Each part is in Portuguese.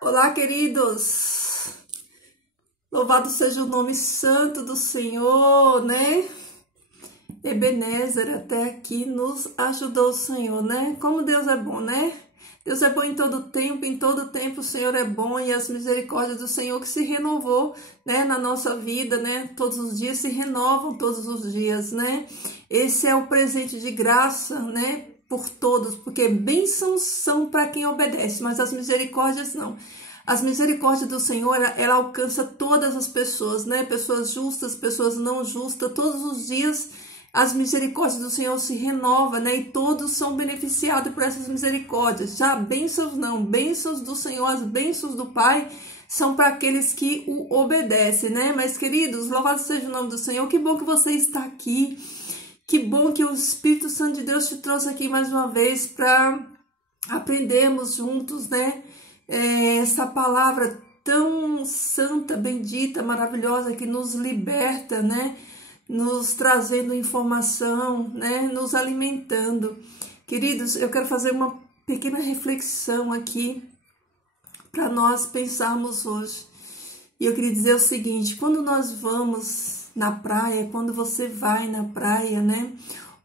Olá, queridos! Louvado seja o nome santo do Senhor, né? Ebenezer, até aqui nos ajudou o Senhor, né? Como Deus é bom, né? Deus é bom em todo tempo o Senhor é bom e as misericórdias do Senhor que se renovou, né, na nossa vida, né? Todos os dias se renovam, todos os dias, né? Esse é o presente de graça, né? Por todos, porque bênçãos são para quem obedece, mas as misericórdias não. As misericórdias do Senhor, ela alcança todas as pessoas, né? Pessoas justas, pessoas não justas, todos os dias as misericórdias do Senhor se renovam, né? E todos são beneficiados por essas misericórdias. Já bênçãos não, bênçãos do Senhor, as bênçãos do Pai são para aqueles que o obedecem, né? Mas, queridos, louvado seja o nome do Senhor. Que bom que você está aqui. Que bom que o Espírito Santo de Deus te trouxe aqui mais uma vez para aprendermos juntos, né? Essa palavra tão santa, bendita, maravilhosa que nos liberta, né? Nos trazendo informação, né? Nos alimentando. Queridos, eu quero fazer uma pequena reflexão aqui para nós pensarmos hoje. E eu queria dizer o seguinte: quando nós vamos na praia, quando você vai na praia, né?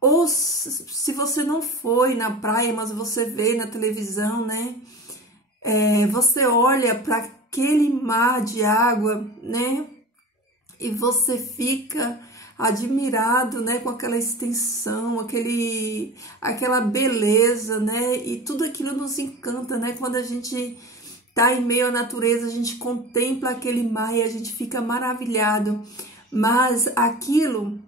Ou se você não foi na praia, mas você vê na televisão, né? Você olha para aquele mar de água, né? E você fica admirado, né? Com aquela extensão, aquela beleza, né? E tudo aquilo nos encanta, né? Quando a gente tá em meio à natureza, a gente contempla aquele mar e a gente fica maravilhado. Mas aquilo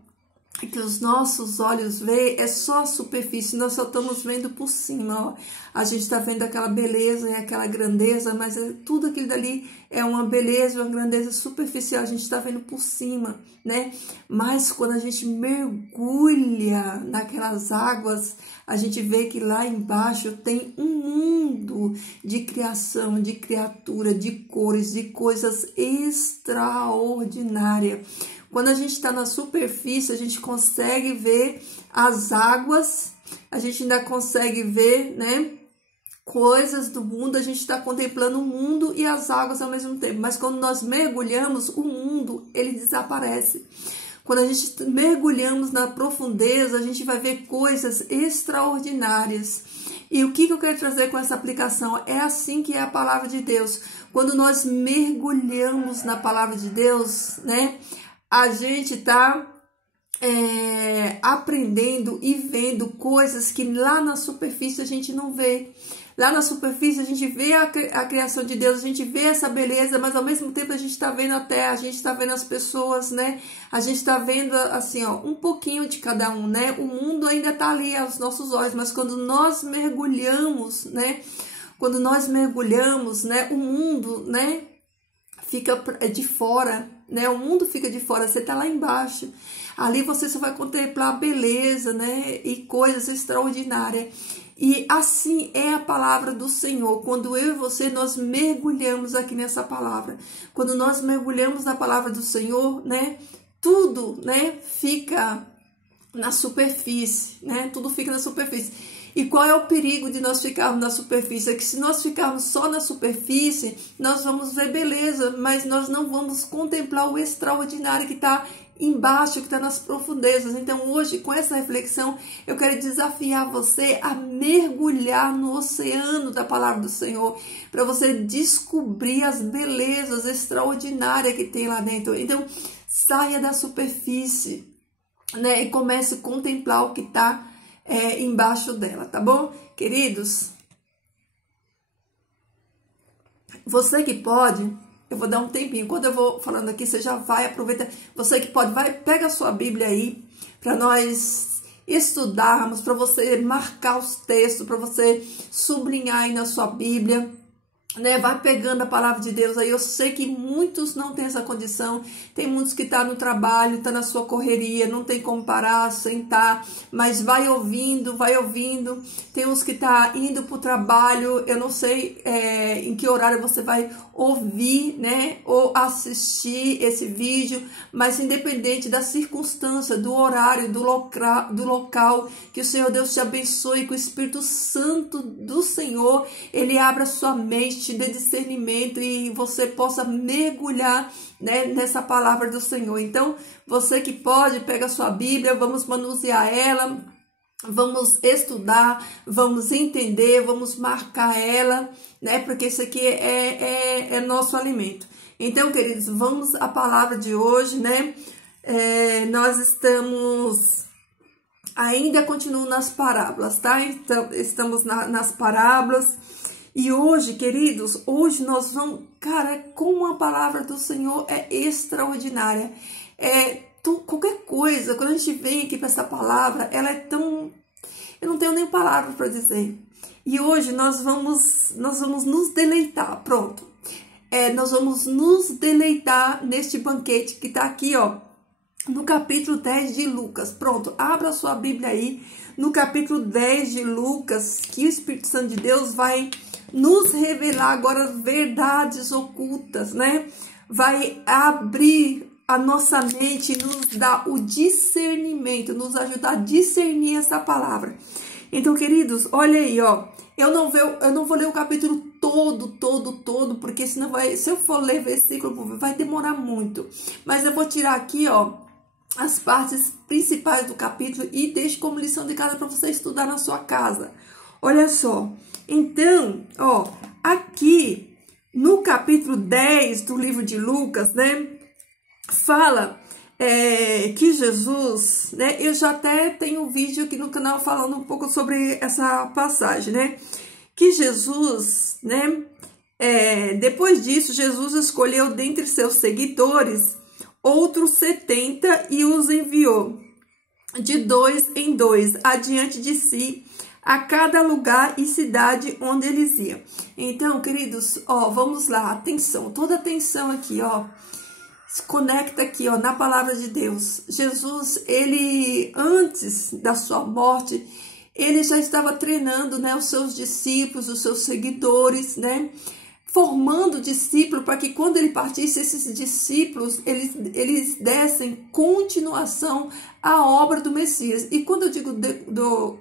que os nossos olhos veem é só a superfície, nós só estamos vendo por cima, ó. A gente está vendo aquela beleza e aquela grandeza, mas tudo aquilo dali é uma beleza, uma grandeza superficial, a gente está vendo por cima, né? Mas quando a gente mergulha naquelas águas, a gente vê que lá embaixo tem um mundo de criação, de criatura, de cores, de coisas extraordinárias. Quando a gente está na superfície, a gente consegue ver as águas, a gente ainda consegue ver, né, coisas do mundo, a gente está contemplando o mundo e as águas ao mesmo tempo. Mas quando nós mergulhamos, o mundo, ele desaparece. Quando a gente mergulhamos na profundeza, a gente vai ver coisas extraordinárias. E o que eu quero trazer com essa aplicação? É assim que é a palavra de Deus. Quando nós mergulhamos na palavra de Deus, né, a gente está aprendendo e vendo coisas que lá na superfície a gente não vê. Lá na superfície a gente vê a criação de Deus, a gente vê essa beleza, mas ao mesmo tempo a gente está vendo a terra, a gente está vendo as pessoas, né? A gente está vendo assim, ó, um pouquinho de cada um, né? O mundo ainda está ali aos nossos olhos, mas quando nós mergulhamos, né? Quando nós mergulhamos, né? O mundo, né? Fica de fora, né? O mundo fica de fora, você tá lá embaixo. Ali você só vai contemplar a beleza, né? E coisas extraordinárias. E assim é a palavra do Senhor. Quando eu e você, nós mergulhamos aqui nessa palavra. Quando nós mergulhamos na palavra do Senhor, né? Tudo, né? Fica na superfície, né? Tudo fica na superfície. E qual é o perigo de nós ficarmos na superfície? É que se nós ficarmos só na superfície, nós vamos ver beleza, mas nós não vamos contemplar o extraordinário que está embaixo, que está nas profundezas. Então hoje, com essa reflexão, eu quero desafiar você a mergulhar no oceano da palavra do Senhor, para você descobrir as belezas extraordinárias que tem lá dentro. Então saia da superfície, né, e comece a contemplar o que está embaixo dela, tá bom? Queridos, você que pode, eu vou dar um tempinho, quando eu vou falando aqui, você já vai, aproveita, você que pode, vai, pega a sua Bíblia aí, para nós estudarmos, para você marcar os textos, para você sublinhar aí na sua Bíblia, né? Vai pegando a palavra de Deus aí. Eu sei que muitos não têm essa condição, tem muitos que estão no trabalho, estão na sua correria, não tem como parar, sentar, mas vai ouvindo, tem uns que estão indo para o trabalho, eu não sei em que horário você vai ouvir, né, ou assistir esse vídeo, mas independente da circunstância, do horário, do local, que o Senhor Deus te abençoe, que o Espírito Santo do Senhor, ele abra sua mente, te dê discernimento e você possa mergulhar, né, nessa palavra do Senhor. Então, você que pode, pega a sua Bíblia, vamos manusear ela, vamos estudar, vamos entender, vamos marcar ela, né, porque isso aqui é nosso alimento. Então, queridos, vamos à palavra de hoje, né? Nós estamos... ainda continuo nas parábolas, tá? Então, estamos nas parábolas. E hoje, queridos, hoje nós vamos... Cara, como a palavra do Senhor é extraordinária. Qualquer coisa, quando a gente vem aqui para essa palavra, ela é tão... Eu não tenho nem palavra para dizer. E hoje nós vamos nos deleitar, pronto. Nós vamos nos deleitar neste banquete que está aqui, ó, no capítulo 10 de Lucas. Pronto, abra sua Bíblia aí, no capítulo 10 de Lucas, que o Espírito Santo de Deus vai nos revelar agora verdades ocultas, né? Vai abrir a nossa mente, nos dar o discernimento, nos ajudar a discernir essa palavra. Então, queridos, olha aí, ó. Eu não vou ler o capítulo todo, porque senão se eu for ler versículo, vai demorar muito. Mas eu vou tirar aqui, ó, as partes principais do capítulo e deixo como lição de casa para você estudar na sua casa. Olha só. Então, ó, aqui no capítulo 10 do livro de Lucas, né, fala que Jesus, né, eu já até tenho um vídeo aqui no canal falando um pouco sobre essa passagem, né, que Jesus, né, depois disso, Jesus escolheu dentre seus seguidores outros 70 e os enviou de 2 em 2 adiante de si a cada lugar e cidade onde eles iam. Então, queridos, ó, vamos lá, atenção, toda atenção aqui, ó, se conecta aqui, ó, na palavra de Deus. Jesus, ele, antes da sua morte, ele já estava treinando, né, os seus discípulos, os seus seguidores, né, formando discípulos para que quando ele partisse, esses discípulos, eles dessem continuação à obra do Messias. E quando eu digo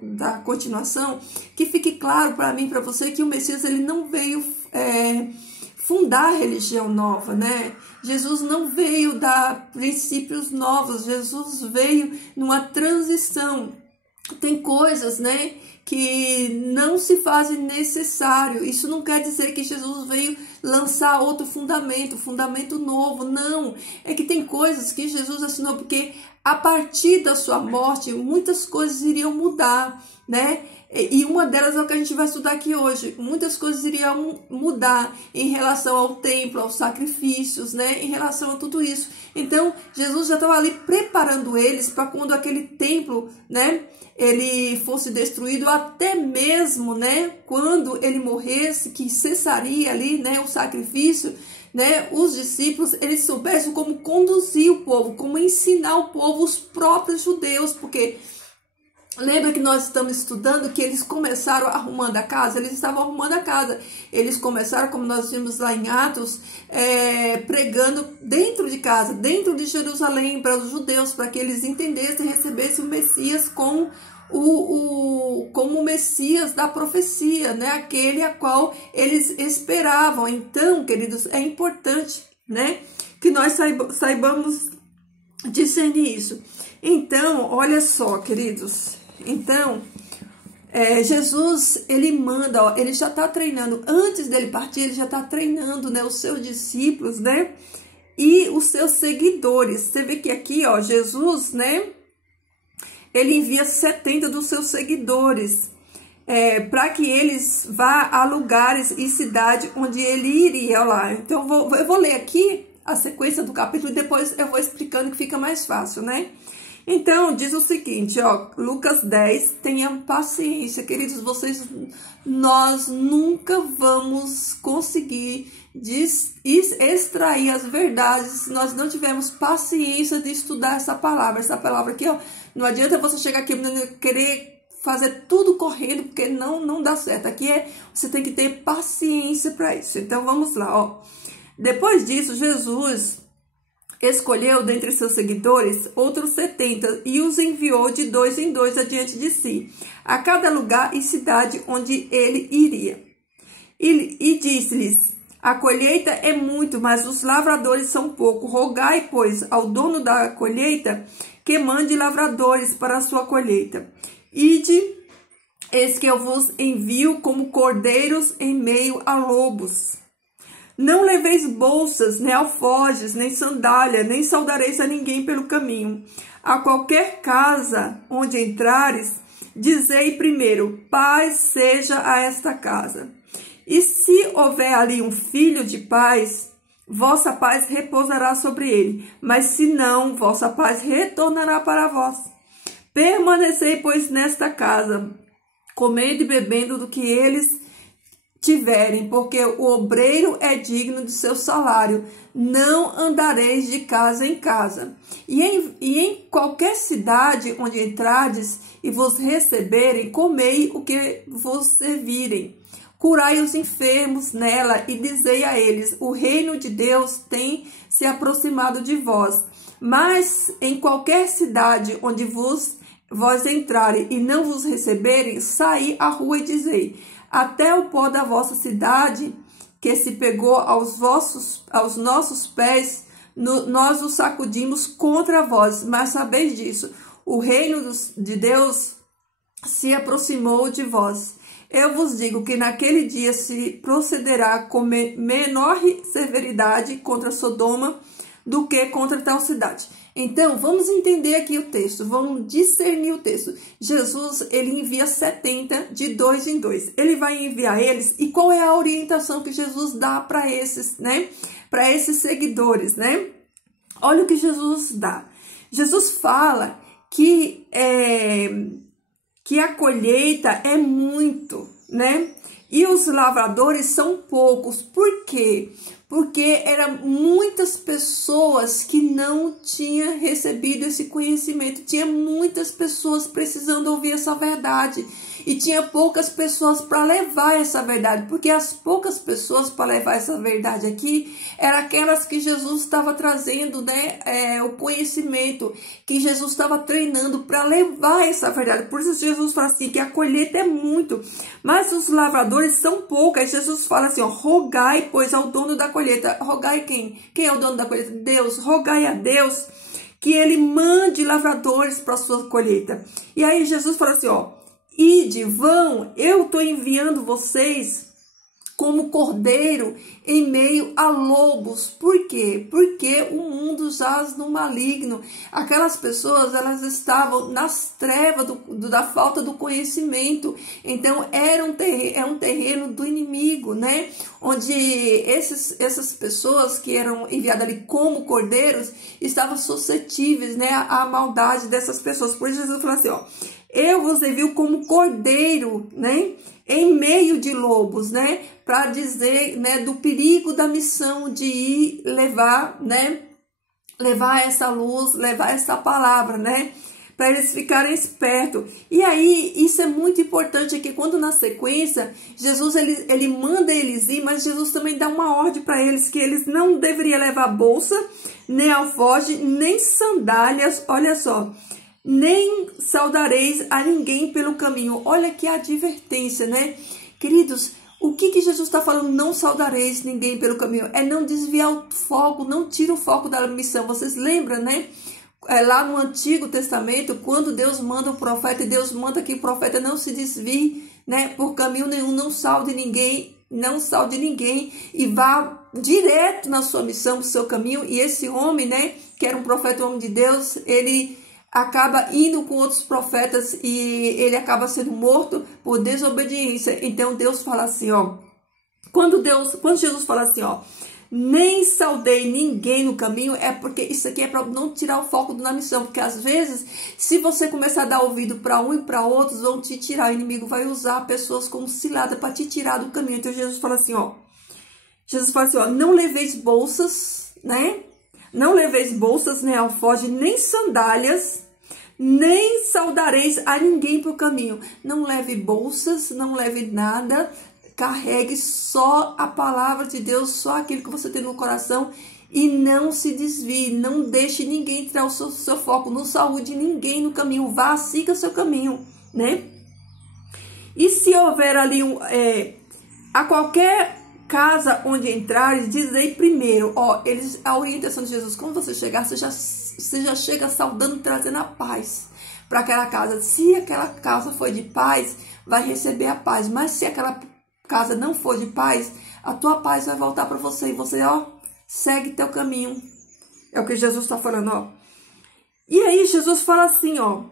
da continuação, que fique claro para mim, para você, que o Messias, ele não veio fundar a religião nova, né? Jesus não veio dar princípios novos, Jesus veio numa transição. Tem coisas, né, que não se fazem necessário. Isso não quer dizer que Jesus veio lançar outro fundamento novo, não. É que tem coisas que Jesus assinou, porque a partir da sua morte, muitas coisas iriam mudar, né? E uma delas é o que a gente vai estudar aqui hoje. Muitas coisas iriam mudar em relação ao templo, aos sacrifícios, né? Em relação a tudo isso. Então, Jesus já estava ali preparando eles para quando aquele templo, né, ele fosse destruído, até mesmo, né, quando ele morresse, que cessaria ali, né, o sacrifício, né, os discípulos, eles soubessem como conduzir o povo, como ensinar o povo, os próprios judeus, porque lembra que nós estamos estudando que eles começaram arrumando a casa? Eles estavam arrumando a casa. Eles começaram, como nós vimos lá em Atos, pregando dentro de casa, dentro de Jerusalém, para os judeus, para que eles entendessem e recebessem o Messias como o Messias da profecia, né? Aquele a qual eles esperavam. Então, queridos, é importante, né, que nós saibamos discernir isso. Então, olha só, queridos. Então, Jesus, ele manda, ó, ele já está treinando, antes dele partir, ele já está treinando, né, os seus discípulos, né, e os seus seguidores. Você vê que aqui, ó, Jesus, né, ele envia 70 dos seus seguidores, para que eles vá a lugares e cidade onde ele iria lá. Então, eu vou ler aqui a sequência do capítulo e depois eu vou explicando que fica mais fácil, né? Então, diz o seguinte, ó, Lucas 10, tenham paciência, queridos, nós nunca vamos conseguir extrair as verdades se nós não tivermos paciência de estudar essa palavra aqui, ó, não adianta você chegar aqui e querer fazer tudo correndo, porque não dá certo, aqui você tem que ter paciência para isso. Então, vamos lá, ó, depois disso, Jesus escolheu dentre seus seguidores outros 70 e os enviou de 2 em 2 adiante de si, a cada lugar e cidade onde ele iria. E disse-lhes: a colheita é muito, mas os lavradores são pouco. Rogai, pois, ao dono da colheita que mande lavradores para a sua colheita. Ide, eis que eu vos envio como cordeiros em meio a lobos. Não leveis bolsas, nem alforjes, nem sandália, nem saudareis a ninguém pelo caminho. A qualquer casa onde entrares, dizei primeiro: paz seja a esta casa. E se houver ali um filho de paz, vossa paz repousará sobre ele, mas se não, vossa paz retornará para vós. Permanecei, pois, nesta casa, comendo e bebendo do que eles tiverem, porque o obreiro é digno de seu salário. Não andareis de casa em casa. E em qualquer cidade onde entrardes e vos receberem, comei o que vos servirem. Curai os enfermos nela e dizei a eles: o reino de Deus tem se aproximado de vós. Mas em qualquer cidade onde vós entrarem e não vos receberem, saí à rua e dizei: até o pó da vossa cidade, que se pegou aos nossos pés, nós os sacudimos contra vós. Mas sabeis disso, o reino de Deus se aproximou de vós. Eu vos digo que naquele dia se procederá com menor severidade contra Sodoma do que contra tal cidade. Então, vamos entender aqui o texto, vamos discernir o texto. Jesus, ele envia 70 de 2 em 2. Ele vai enviar eles, e qual é a orientação que Jesus dá para esses, né? Para esses seguidores, né? Olha o que Jesus dá. Jesus fala que a colheita é muito, né? E os lavradores são poucos. Por quê? Porque eram muitas pessoas que não tinham recebido esse conhecimento. Tinha muitas pessoas precisando ouvir essa verdade. E tinha poucas pessoas para levar essa verdade. Porque as poucas pessoas para levar essa verdade aqui eram aquelas que Jesus estava trazendo, né? O conhecimento que Jesus estava treinando para levar essa verdade. Por isso Jesus fala assim, que a colheita é muito, mas os lavradores são poucos. Aí Jesus fala assim, ó: rogai, pois, ao dono da colheita. Rogai quem? Quem é o dono da colheita? Deus. Rogai a Deus que ele mande lavradores para a sua colheita. E aí Jesus fala assim, ó: ide, vão, eu estou enviando vocês como cordeiro em meio a lobos. Por quê? Porque o mundo jaz no maligno. Aquelas pessoas, elas estavam nas trevas da falta do conhecimento. Então, é um terreno do inimigo, né? Onde essas pessoas que eram enviadas ali como cordeiros estavam suscetíveis, né, à maldade dessas pessoas. Por isso Jesus falou assim, ó: eu vos envio como cordeiro, né, em meio de lobos, né, para dizer, né, do perigo da missão de ir levar, né, levar essa luz, levar essa palavra, né, para eles ficarem espertos. E aí, isso é muito importante aqui, quando na sequência, Jesus, ele manda eles ir, mas Jesus também dá uma ordem para eles, que eles não deveriam levar bolsa, nem alforje, nem sandálias, olha só, nem saudareis a ninguém pelo caminho. Olha que advertência, né? Queridos, o que Jesus está falando? Não saudareis ninguém pelo caminho. É não desviar o foco, não tira o foco da missão. Vocês lembram, né? Lá no Antigo Testamento, quando Deus manda o profeta, e Deus manda que o profeta não se desvie, né, por caminho nenhum, não salde ninguém, e vá direto na sua missão, pro seu caminho. E esse homem, né, que era um profeta, um homem de Deus, ele acaba indo com outros profetas e ele acaba sendo morto por desobediência. Então Deus fala assim, ó, quando Jesus fala assim, ó: nem saudei ninguém no caminho, é porque isso aqui é para não tirar o foco na missão, porque às vezes, se você começar a dar ouvido para um e para outros, vão te tirar, o inimigo vai usar pessoas como cilada para te tirar do caminho. Então Jesus fala assim, ó, não leveis bolsas, né? Não leveis bolsas, nem alforje, nem sandálias, nem saudareis a ninguém para o caminho. Não leve bolsas, não leve nada, carregue só a palavra de Deus, só aquilo que você tem no coração, e não se desvie, não deixe ninguém tirar o seu foco, não saúde ninguém no caminho, vá, siga o seu caminho, né? E se houver ali a qualquer casa onde entrares, dizei primeiro, ó, a orientação de Jesus, quando você chegar, você já chega saudando, trazendo a paz para aquela casa. Se aquela casa foi de paz, vai receber a paz, mas se aquela casa não for de paz, a tua paz vai voltar para você, e você, ó, segue teu caminho. É o que Jesus está falando, ó. E aí Jesus fala assim, ó,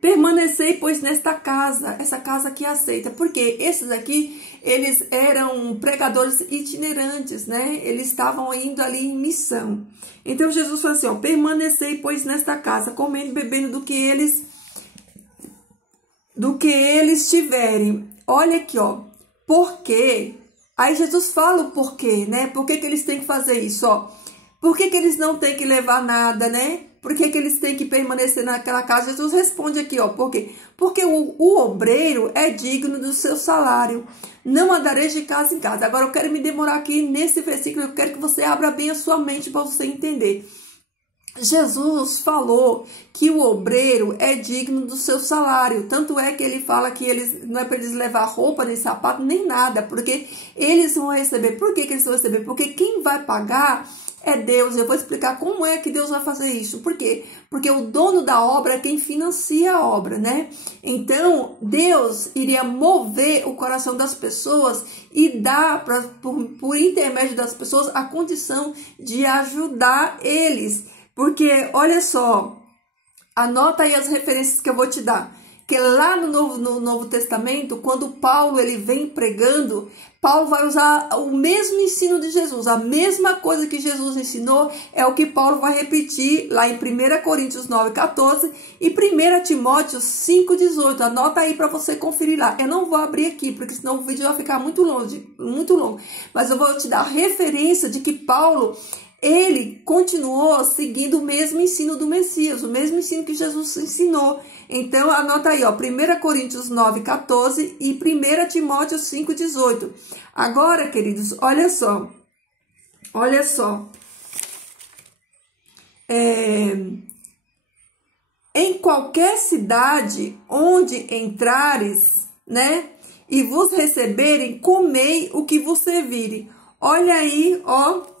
permanecei, pois, nesta casa, essa casa que aceita, porque esses aqui, eles eram pregadores itinerantes, né? Eles estavam indo ali em missão. Então Jesus fala assim, ó, permanecei, pois, nesta casa, comendo e bebendo do que eles tiverem. Olha aqui, ó, porque, aí Jesus fala o porquê, né? Por que eles têm que fazer isso, ó? Por que eles não têm que levar nada, né? Por que eles têm que permanecer naquela casa? Jesus responde aqui, ó, por quê? Porque o obreiro é digno do seu salário. Não andareis de casa em casa. Agora eu quero me demorar aqui nesse versículo, eu quero que você abra bem a sua mente para você entender. Jesus falou que o obreiro é digno do seu salário. Tanto é que ele fala que eles, não é para eles levar roupa, nem sapato, nem nada. Porque eles vão receber. Por que eles vão receber? Porque quem vai pagar é Deus. Eu vou explicar como é que Deus vai fazer isso. Por quê? Porque o dono da obra é quem financia a obra, né? Então, Deus iria mover o coração das pessoas e dar, por intermédio das pessoas, a condição de ajudar eles. Porque, olha só, anota aí as referências que eu vou te dar. Que lá no Novo Testamento, quando Paulo ele vem pregando, Paulo vai usar o mesmo ensino de Jesus. A mesma coisa que Jesus ensinou é o que Paulo vai repetir lá em 1 Coríntios 9:14 e 1 Timóteo 5:18. Anota aí para você conferir lá. Eu não vou abrir aqui, porque senão o vídeo vai ficar muito longo. Mas eu vou te dar a referência de que Paulo, ele continuou seguindo o mesmo ensino do Messias, o mesmo ensino que Jesus ensinou. Então, anota aí, ó, 1 Coríntios 9:14 e 1 Timóteo 5:18. Agora, queridos, olha só. Em qualquer cidade onde entrares, né, e vos receberem, comei o que vos servirem. Olha aí, ó.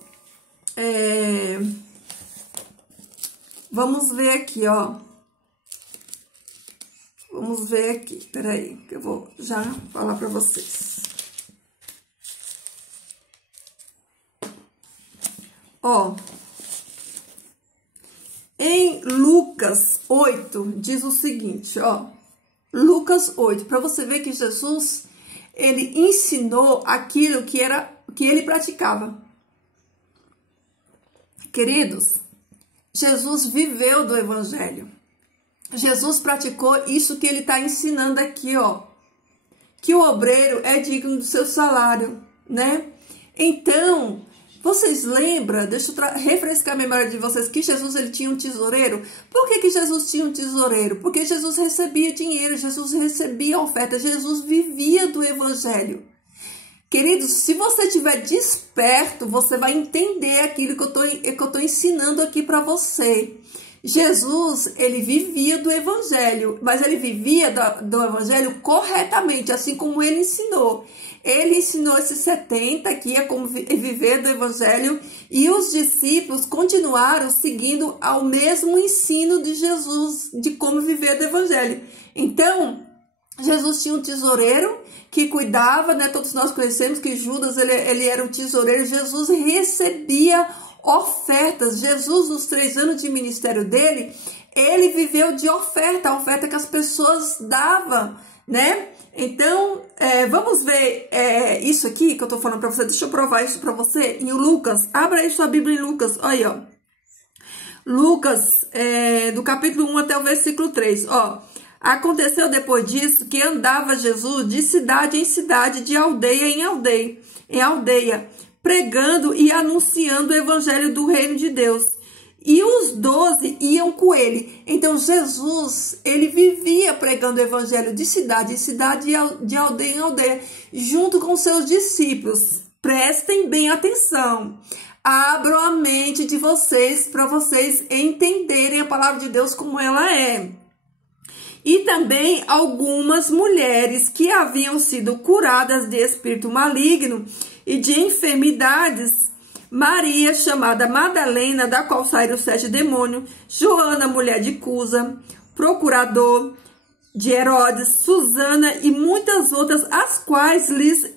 Vamos ver aqui, ó. Vamos ver aqui, peraí, que eu vou já falar para vocês. Ó, em Lucas 8, diz o seguinte, ó. Lucas 8, para você ver que Jesus, ele ensinou aquilo que ele praticava. Queridos, Jesus viveu do evangelho. Jesus praticou isso que ele está ensinando aqui, ó. Que o obreiro é digno do seu salário, né? Então, vocês lembram, deixa eu refrescar a memória de vocês, que Jesus ele tinha um tesoureiro? Por que Jesus tinha um tesoureiro? Porque Jesus recebia dinheiro, Jesus recebia oferta, Jesus vivia do evangelho. Queridos, se você estiver desperto, você vai entender aquilo que eu tô ensinando aqui para você. Jesus, ele vivia do evangelho, mas ele vivia do evangelho corretamente, assim como ele ensinou. Ele ensinou esses 70 que ia como viver do evangelho, e os discípulos continuaram seguindo ao mesmo ensino de Jesus, de como viver do evangelho. Então, Jesus tinha um tesoureiro que cuidava, né? Todos nós conhecemos que Judas, ele era o tesoureiro. Jesus recebia ofertas. Jesus, nos 3 anos de ministério dele, ele viveu de oferta, a oferta que as pessoas davam, né? Então, vamos ver isso aqui que eu tô falando para você. Deixa eu provar isso para você em Lucas. Abra aí sua Bíblia em Lucas, olha aí, ó. Lucas, do capítulo 1 até o versículo 3, ó. Aconteceu depois disso que andava Jesus de cidade em cidade, de aldeia em aldeia, pregando e anunciando o evangelho do reino de Deus. E os 12 iam com ele. Então Jesus, ele vivia pregando o evangelho de cidade em cidade, de aldeia em aldeia, junto com seus discípulos. Prestem bem atenção. Abram a mente de vocês para vocês entenderem a palavra de Deus como ela é. e também algumas mulheres que haviam sido curadas de espírito maligno e de enfermidades. Maria, chamada Madalena, da qual saíram 7 demônios, Joana, mulher de Cusa, procurador de Herodes, Susana e muitas outras, as quais lhes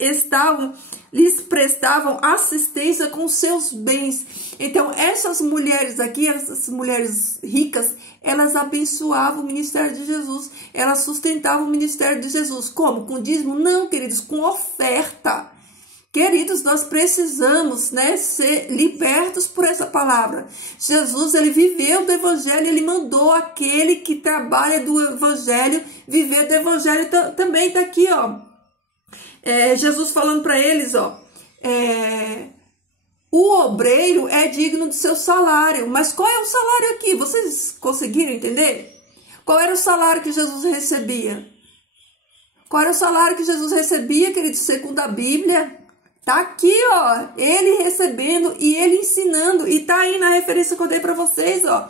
prestavam assistência com seus bens. Então, essas mulheres aqui, essas mulheres ricas, elas abençoavam o ministério de Jesus, elas sustentavam o ministério de Jesus. Como? Com dízimo? Não, queridos, com oferta. Queridos, nós precisamos, né, ser libertos por essa palavra. Jesus, ele viveu do evangelho, ele mandou aquele que trabalha do evangelho viver do evangelho também. Tá aqui, ó. Jesus falando para eles, ó. O obreiro é digno do seu salário. Mas qual é o salário aqui? Vocês conseguiram entender? Qual era o salário que Jesus recebia? Qual era o salário que Jesus recebia, queridos, segundo a Bíblia? Tá aqui, ó, ele recebendo e ele ensinando. E tá aí na referência que eu dei para vocês, ó,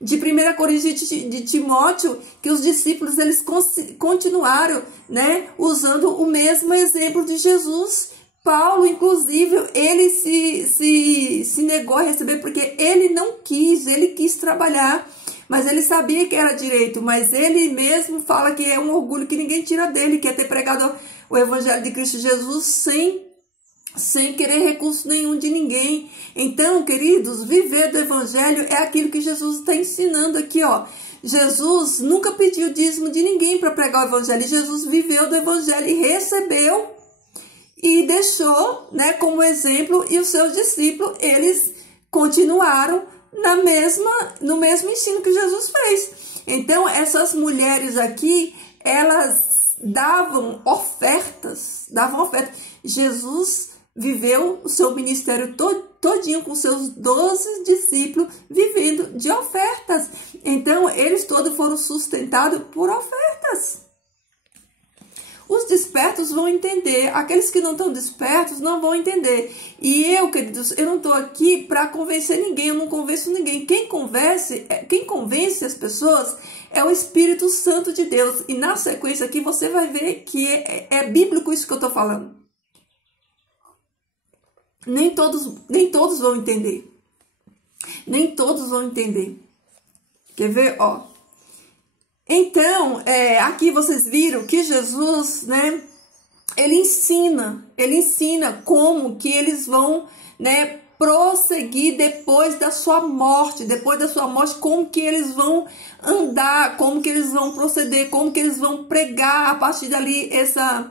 de 1 Coríntios de Timóteo, que os discípulos, eles continuaram, né, usando o mesmo exemplo de Jesus. Paulo, inclusive, ele se negou a receber porque ele não quis, ele quis trabalhar, mas ele sabia que era direito, mas ele mesmo fala que é um orgulho que ninguém tira dele, que é ter pregado o evangelho de Cristo Jesus sem querer recurso nenhum de ninguém. Então, queridos, viver do evangelho é aquilo que Jesus está ensinando aqui, ó. Jesus nunca pediu dízimo de ninguém para pregar o evangelho. Jesus viveu do evangelho e recebeu e deixou, né, como exemplo, e os seus discípulos, eles continuaram no mesmo ensino que Jesus fez. Então, essas mulheres aqui, elas davam ofertas. Jesus viveu o seu ministério todinho com seus 12 discípulos, vivendo de ofertas. Então, eles todos foram sustentados por ofertas. Os despertos vão entender, aqueles que não estão despertos não vão entender. E eu, queridos, eu não estou aqui para convencer ninguém, eu não convenço ninguém. Quem convence as pessoas é o Espírito Santo de Deus. E na sequência aqui você vai ver que é bíblico isso que eu estou falando. Nem todos vão entender. Nem todos vão entender. Quer ver? Ó. Então, aqui vocês viram que Jesus, né, ele ensina como que eles vão, né, prosseguir depois da sua morte, como que eles vão andar, como que eles vão proceder, como que eles vão pregar a partir dali essa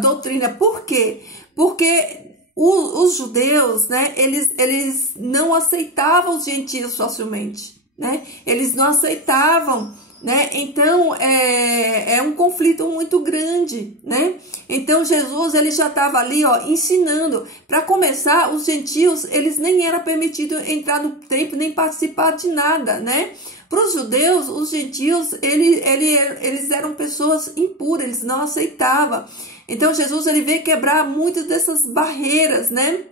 doutrina. Por quê? Porque os judeus, né, eles não aceitavam os gentios facilmente. Né? Eles não aceitavam, né? Então é um conflito muito grande, né? Então Jesus, ele já estava ali, ó, ensinando. Para começar, os gentios, eles nem era permitido entrar no templo nem participar de nada, né? Para os judeus, os gentios, eles eram pessoas impuras, eles não aceitavam. Então Jesus, ele veio quebrar muitas dessas barreiras, né?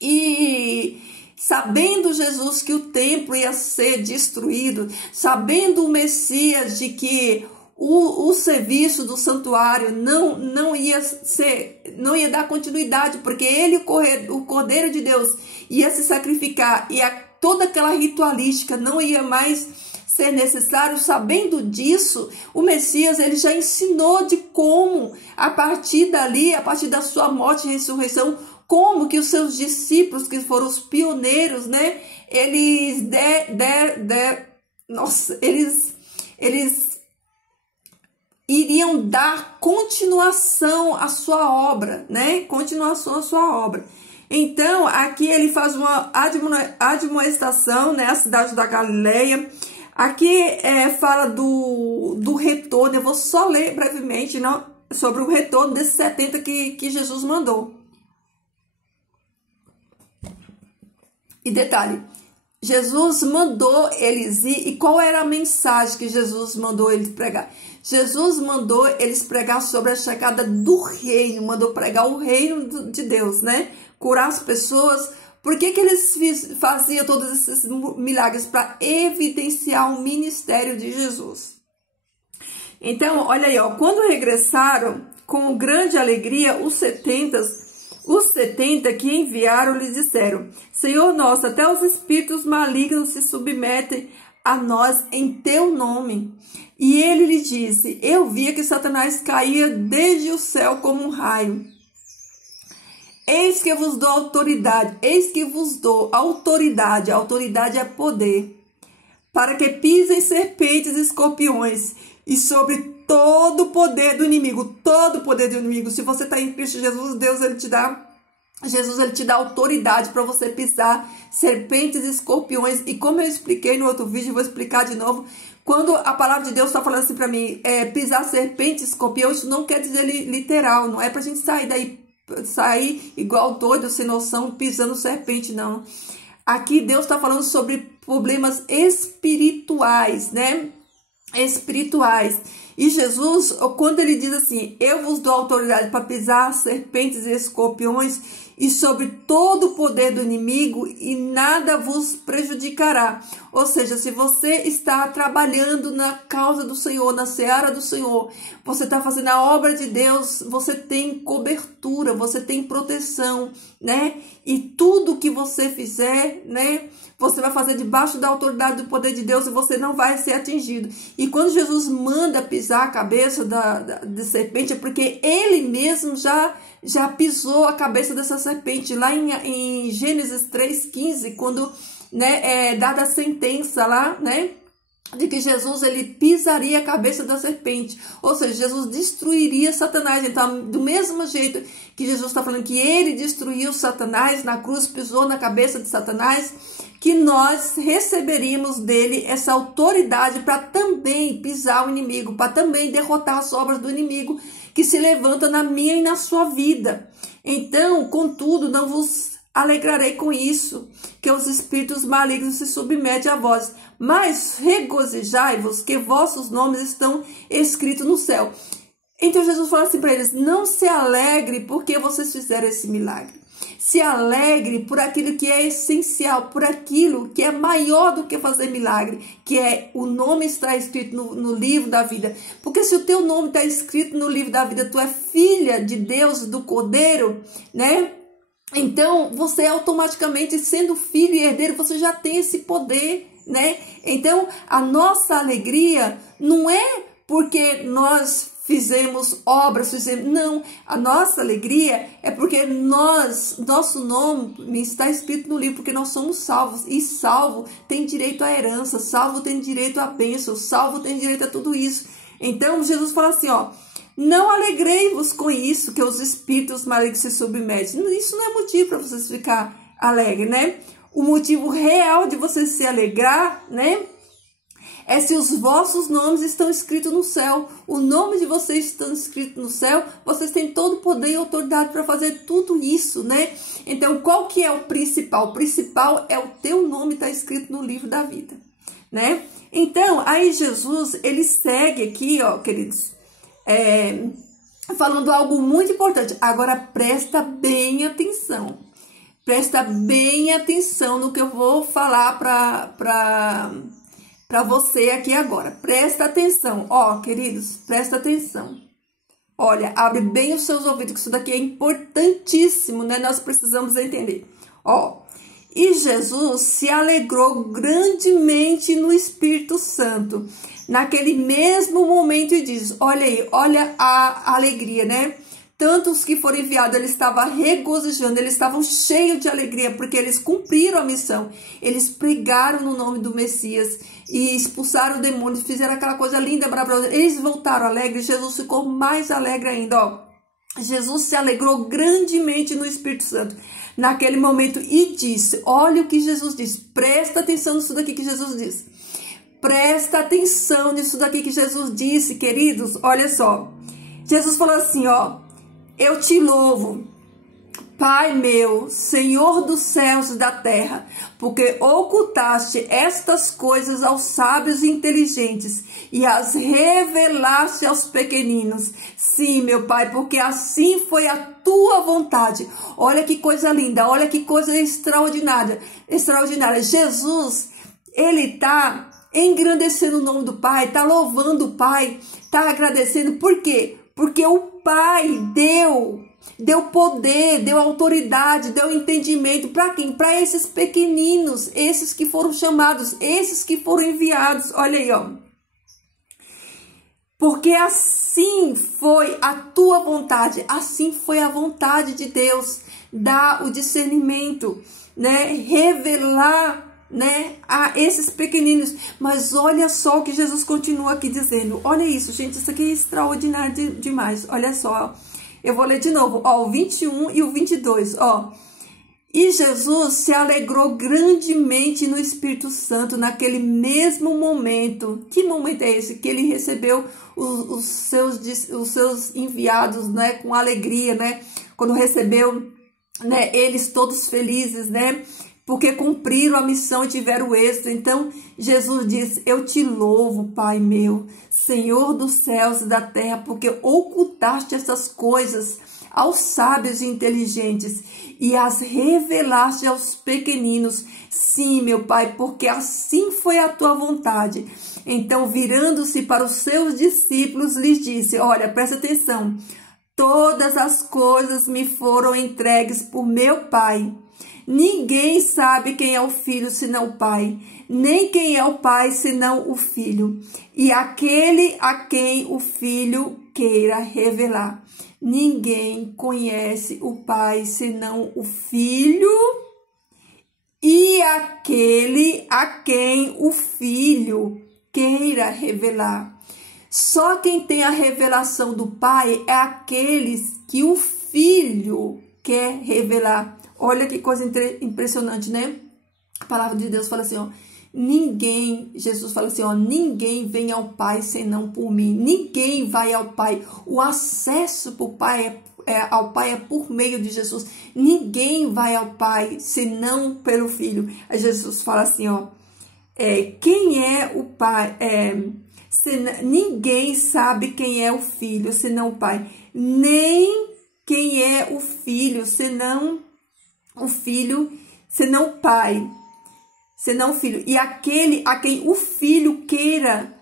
E sabendo Jesus que o templo ia ser destruído, sabendo o Messias de que o serviço do santuário não ia dar continuidade, porque ele, o Cordeiro de Deus, ia se sacrificar e toda aquela ritualística não ia mais ser necessário. Sabendo disso, o Messias, ele já ensinou de como, a partir dali, a partir da sua morte e ressurreição, como que os seus discípulos, que foram os pioneiros, né, eles iriam dar continuação à sua obra, né, Então, aqui ele faz uma admoestação, né, a cidade da Galileia. Aqui fala do retorno. Eu vou só ler brevemente, não, sobre o retorno desses 70 que Jesus mandou. E detalhe, Jesus mandou eles ir. E qual era a mensagem que Jesus mandou eles pregar? Jesus mandou eles pregar sobre a chegada do reino. Mandou pregar o reino de Deus, né? Curar as pessoas Por que eles faziam todos esses milagres? Para evidenciar o ministério de Jesus. Então, olha aí, ó, quando regressaram com grande alegria, os 70 que enviaram lhe disseram: Senhor nosso, até os espíritos malignos se submetem a nós em teu nome. E ele lhe disse: eu via que Satanás caía desde o céu como um raio. Eis que vos dou autoridade, a autoridade é poder, para que pisem serpentes e escorpiões, e sobre todo o poder do inimigo, se você está em Cristo Jesus, ele te dá autoridade para você pisar serpentes e escorpiões. E como eu expliquei no outro vídeo, vou explicar de novo. Quando a palavra de Deus está falando assim para mim, pisar serpentes e escorpiões, isso não quer dizer literal, não é para a gente sair igual doido, sem noção, pisando serpente, não. Aqui Deus está falando sobre problemas espirituais, né? Espirituais. E Jesus, quando ele diz assim: eu vos dou autoridade para pisar serpentes e escorpiões e sobre todo o poder do inimigo, e nada vos prejudicará. Ou seja, se você está trabalhando na causa do Senhor, na seara do Senhor, você está fazendo a obra de Deus, você tem cobertura, você tem proteção, né? E tudo que você fizer, né, você vai fazer debaixo da autoridade do poder de Deus, e você não vai ser atingido. E quando Jesus manda pisar a cabeça de serpente, é porque ele mesmo já pisou a cabeça dessa serpente. Lá em Gênesis 3,15, quando, né, é dada a sentença lá, né, de que Jesus ele pisaria a cabeça da serpente, ou seja, Jesus destruiria Satanás. Então, do mesmo jeito que Jesus está falando que ele destruiu Satanás na cruz, pisou na cabeça de Satanás, que nós receberíamos dele essa autoridade para também pisar o inimigo, para também derrotar as obras do inimigo que se levanta na minha e na sua vida. Então, contudo, não vos alegrarei com isso, que os espíritos malignos se submetem a vós, mas regozijai-vos que vossos nomes estão escritos no céu. Então Jesus fala assim para eles: não se alegre porque vocês fizeram esse milagre. Se alegre por aquilo que é essencial, por aquilo que é maior do que fazer milagre, que é o nome está escrito no livro da vida. Porque se o teu nome está escrito no livro da vida, tu é filha de Deus, do Cordeiro, né? Então, você automaticamente, sendo filho e herdeiro, você já tem esse poder, né? Então, a nossa alegria não é porque nós fizemos obras, não. A nossa alegria é porque nosso nome está escrito no livro, porque nós somos salvos. E salvo tem direito à herança, salvo tem direito à bênção, salvo tem direito a tudo isso. Então, Jesus fala assim, ó: não alegrei-vos com isso, que os espíritos malignos se submetem. Isso não é motivo para vocês ficar alegres, né? O motivo real de vocês se alegrar, né, é se os vossos nomes estão escritos no céu. O nome de vocês estão escrito no céu, vocês têm todo o poder e autoridade para fazer tudo isso, né? Então, qual que é o principal? O principal é o teu nome estar escrito no livro da vida, né? Então, aí Jesus, ele segue aqui, ó, queridos, falando algo muito importante. Agora presta bem atenção. Presta bem atenção no que eu vou falar para você aqui agora. Presta atenção. Ó, queridos, presta atenção. Olha, abre bem os seus ouvidos, que isso daqui é importantíssimo, né? Nós precisamos entender. Ó, e Jesus se alegrou grandemente no Espírito Santo, naquele mesmo momento, e diz: olha aí, olha a alegria, né? Tanto os que foram enviados, eles estavam regozijando, eles estavam cheios de alegria, porque eles cumpriram a missão. Eles pregaram no nome do Messias e expulsaram o demônio, fizeram aquela coisa linda, maravilhosa. Eles voltaram alegres, Jesus ficou mais alegre ainda, ó. Jesus se alegrou grandemente no Espírito Santo naquele momento e disse: olha o que Jesus disse, presta atenção nisso daqui que Jesus disse. Presta atenção nisso daqui que Jesus disse, queridos. Olha só, Jesus falou assim, ó: eu te louvo, Pai meu, Senhor dos céus e da terra, porque ocultaste estas coisas aos sábios e inteligentes e as revelaste aos pequeninos. Sim, meu Pai, porque assim foi a tua vontade. Olha que coisa linda, olha que coisa extraordinária. Jesus, ele está engrandecendo o nome do Pai, está louvando o Pai, está agradecendo. Por quê? Porque o Pai deu poder, deu autoridade, deu entendimento para quem? Para esses pequeninos, esses que foram chamados, esses que foram enviados. Olha aí, ó. Porque assim foi a tua vontade, assim foi a vontade de Deus, dar o discernimento, né? Revelar, né, a esses pequeninos. Mas olha só o que Jesus continua aqui dizendo. Olha isso, gente, isso aqui é extraordinário demais. Olha só, eu vou ler de novo, ó, o 21 e o 22, ó. E Jesus se alegrou grandemente no Espírito Santo naquele mesmo momento. Que momento é esse? Que ele recebeu os seus enviados, né, com alegria, né? Quando recebeu, né, eles todos felizes, né? Porque cumpriram a missão e tiveram êxito. Então, Jesus diz, eu te louvo, Pai meu, Senhor dos céus e da terra, porque ocultaste essas coisas aos sábios e inteligentes e as revelaste aos pequeninos. Sim, meu Pai, porque assim foi a tua vontade. Então, virando-se para os seus discípulos, lhes disse, olha, presta atenção, todas as coisas me foram entregues por meu Pai. Ninguém sabe quem é o Filho senão o Pai, nem quem é o Pai senão o Filho, e aquele a quem o Filho queira revelar. Ninguém conhece o Pai senão o Filho e aquele a quem o Filho queira revelar. Só quem tem a revelação do Pai é aqueles que o Filho quer revelar. Olha que coisa impressionante, né? A palavra de Deus fala assim, ó. Jesus fala assim, ó. Ninguém vem ao Pai senão por mim. Ninguém vai ao Pai. O acesso ao Pai é por meio de Jesus. Ninguém vai ao Pai senão pelo Filho. Aí Jesus fala assim, ó. Quem é o Pai? Ninguém sabe quem é o Filho senão o Pai. Nem quem é o Filho senão o Filho, senão o Pai, senão o Filho. E aquele a quem o Filho queira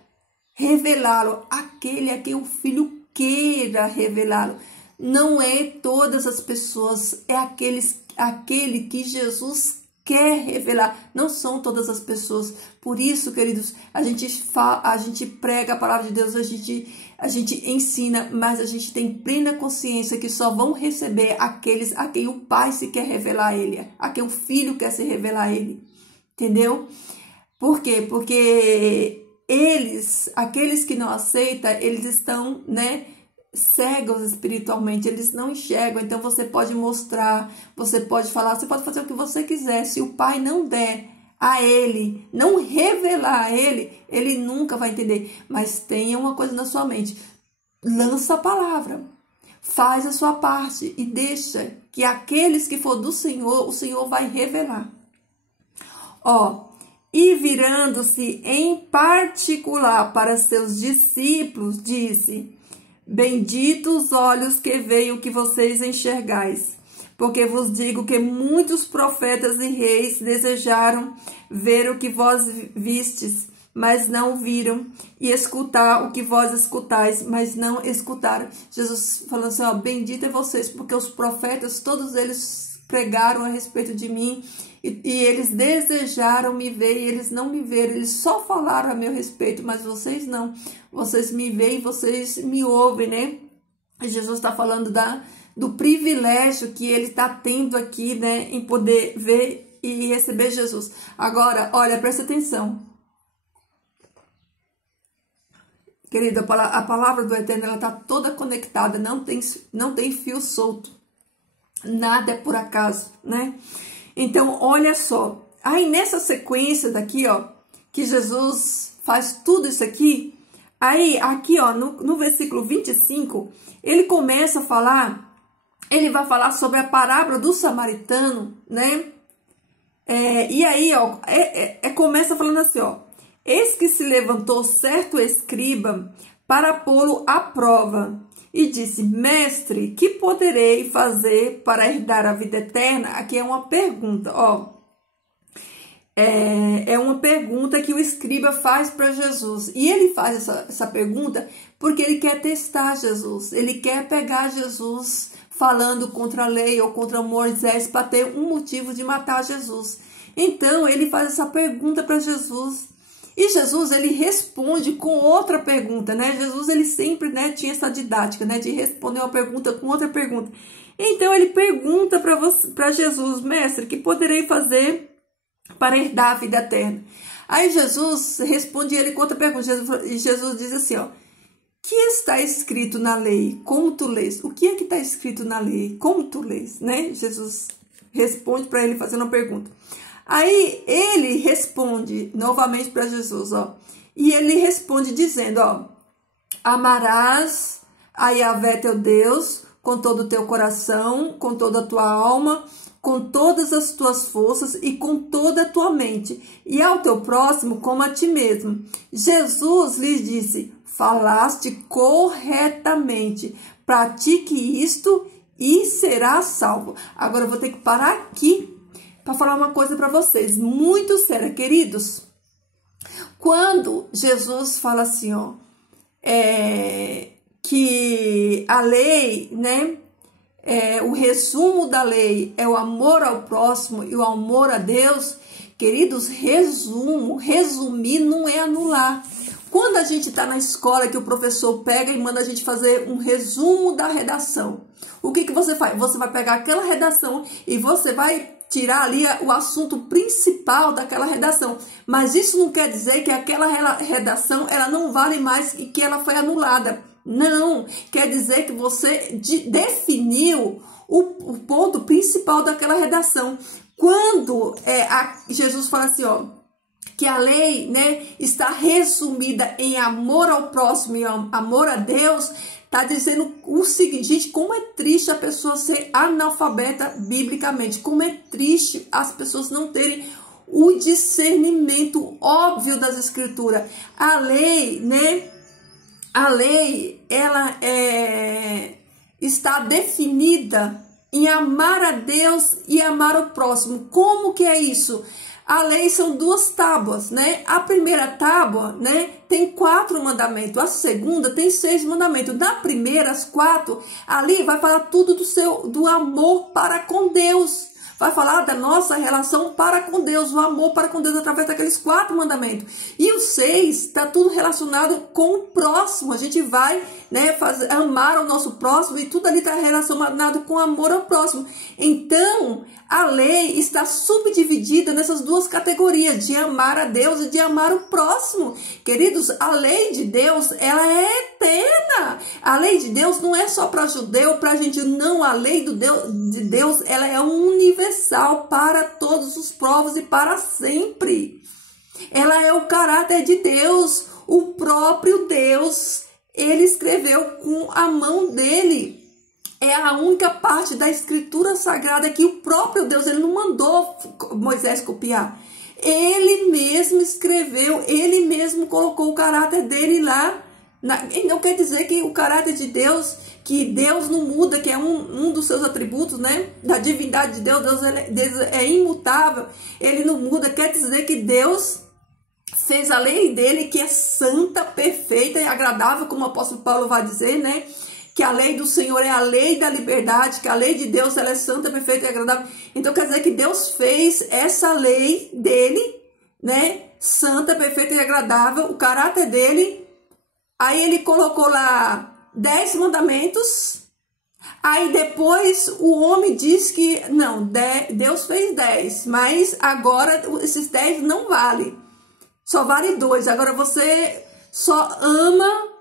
revelá-lo, aquele a quem o Filho queira revelá-lo. Não é todas as pessoas, é aquele que Jesus quer revelar. Não são todas as pessoas. Por isso, queridos, a gente prega a palavra de Deus, a gente ensina, mas a gente tem plena consciência que só vão receber aqueles a quem o Pai se quer revelar a Ele, a quem o Filho quer se revelar a Ele. Entendeu? Por quê? Porque aqueles que não aceitam, eles estão, né, cegos espiritualmente, eles não enxergam. Então você pode mostrar, você pode falar, você pode fazer o que você quiser. Se o Pai não der a ele, não revelar a ele, ele nunca vai entender. Mas tenha uma coisa na sua mente, lança a palavra, faz a sua parte e deixa que aqueles que for do Senhor, o Senhor vai revelar. Ó, e virando-se em particular para seus discípulos, disse: benditos os olhos que veem o que vocês enxergais, porque vos digo que muitos profetas e reis desejaram ver o que vós vistes, mas não viram, e escutar o que vós escutais, mas não escutaram. Jesus falando assim, ó, bendito é vocês, porque os profetas, todos eles pregaram a respeito de mim, e eles desejaram me ver, e eles não me viram, eles só falaram a meu respeito, mas vocês não. Vocês me veem, vocês me ouvem, né? E Jesus está falando do privilégio que ele está tendo aqui, né? Em poder ver e receber Jesus. Agora, olha, presta atenção. Querida, a palavra do Eterno, ela está toda conectada, não tem fio solto. Nada é por acaso, né? Então, olha só. Aí, nessa sequência daqui, ó, que Jesus faz tudo isso aqui, aí, aqui, ó, no versículo 25, ele começa a falar ele vai falar sobre a parábola do samaritano, né? E aí, ó, começa falando assim, ó. Eis que se levantou certo escriba para pô-lo à prova e disse: Mestre, que poderei fazer para herdar a vida eterna? Aqui é uma pergunta, ó. É uma pergunta que o escriba faz para Jesus. E ele faz essa pergunta porque ele quer testar Jesus. Ele quer pegar Jesus falando contra a lei ou contra Moisés para ter um motivo de matar Jesus. Então, ele faz essa pergunta para Jesus. E Jesus, ele responde com outra pergunta, né? Jesus, ele sempre, né, tinha essa didática, né, de responder uma pergunta com outra pergunta. Então, ele pergunta para Jesus: Mestre, que poderei fazer para herdar a vida eterna? Aí Jesus responde ele com outra pergunta. Jesus diz assim, ó: que está escrito na lei? Como tu lês? O que é que está escrito na lei? Como tu lês? Né? Jesus responde para ele fazendo uma pergunta. Aí ele responde novamente para Jesus, ó. E ele responde dizendo, ó: amarás a Yahvé teu Deus com todo o teu coração, com toda a tua alma, com todas as tuas forças e com toda a tua mente, e ao teu próximo como a ti mesmo. Jesus lhes disse: falaste corretamente, pratique isto e serás salvo. Agora eu vou ter que parar aqui para falar uma coisa para vocês, muito séria, queridos. Quando Jesus fala assim, ó, que a lei, né, o resumo da lei é o amor ao próximo e o amor a Deus, queridos, resumir não é anular. Quando a gente está na escola que o professor pega e manda a gente fazer um resumo da redação, o que você faz? Você vai pegar aquela redação e você vai tirar ali o assunto principal daquela redação. Mas isso não quer dizer que aquela redação ela não vale mais e que ela foi anulada. Não, quer dizer que você definiu o ponto principal daquela redação. Quando Jesus fala assim, ó, que a lei, né, está resumida em amor ao próximo e amor a Deus, está dizendo o seguinte, gente, como é triste a pessoa ser analfabeta biblicamente, como é triste as pessoas não terem o discernimento óbvio das escrituras. A lei, né, ela está definida em amar a Deus e amar o próximo. Como que é isso? A lei são 2 tábuas, né? A primeira tábua, né, tem 4 mandamentos. A segunda tem 6 mandamentos. Na primeira, as 4, ali vai falar tudo do amor para com Deus. Vai falar da nossa relação para com Deus, o amor para com Deus através daqueles 4 mandamentos. E o 6 está tudo relacionado com o próximo. A gente vai, né, amar o nosso próximo e tudo ali está relacionado com amor ao próximo. Então, a lei está subdividida nessas 2 categorias, de amar a Deus e de amar o próximo. Queridos, a lei de Deus, ela é eterna. A lei de Deus não é só para judeu, para gente, não. A lei de Deus, ela é universal para todos os povos e para sempre. Ela é o caráter de Deus, o próprio Deus. Ele escreveu com a mão dele. É a única parte da escritura sagrada que o próprio Deus, ele não mandou Moisés copiar. Ele mesmo escreveu, ele mesmo colocou o caráter dele lá. Não quer dizer que o caráter de Deus, que Deus não muda, que é um dos seus atributos, né? Da divindade de Deus, Deus é imutável, ele não muda. Quer dizer que Deus fez a lei dele, que é santa, perfeita e agradável, como o apóstolo Paulo vai dizer, né? Que a lei do Senhor é a lei da liberdade, que a lei de Deus ela é santa, perfeita e agradável. Então quer dizer que Deus fez essa lei dele, né, santa, perfeita e agradável, o caráter dele. Aí ele colocou lá 10 mandamentos. Aí depois o homem diz que não, Deus fez 10, mas agora esses 10 não vale. Só vale 2. Agora você só ama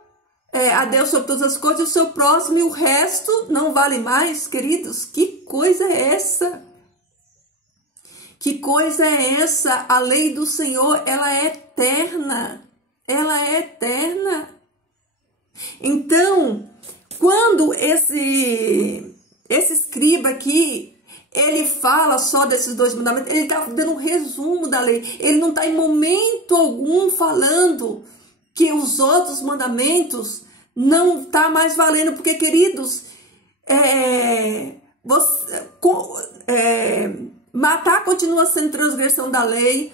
a Deus sobre todas as coisas, o seu próximo, e o resto não vale mais, queridos. Que coisa é essa? Que coisa é essa? A lei do Senhor, ela é eterna. Ela é eterna. Então, quando esses fala só desses 2 mandamentos, ele está dando um resumo da lei. Ele não está em momento algum falando que os outros mandamentos não está mais valendo, porque, queridos, matar continua sendo transgressão da lei,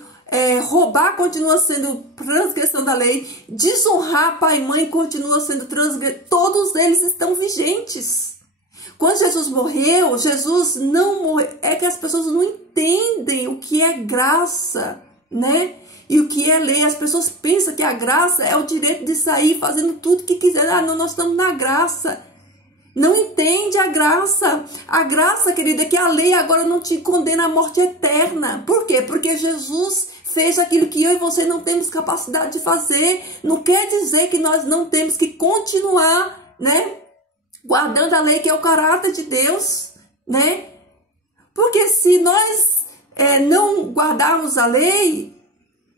roubar continua sendo transgressão da lei, desonrar pai e mãe continua sendo transgressão, todos eles estão vigentes. Quando Jesus morreu, Jesus não morreu, é que as pessoas não entendem o que é graça, né? E o que é lei. As pessoas pensam que a graça é o direito de sair fazendo tudo que quiser. Ah, não, nós estamos na graça. Não entende a graça. A graça, querida, é que a lei agora não te condena à morte eterna. Por quê? Porque Jesus fez aquilo que eu e você não temos capacidade de fazer. Não quer dizer que nós não temos que continuar, né, guardando a lei, que é o caráter de Deus, né? Porque se nós não guardarmos a lei,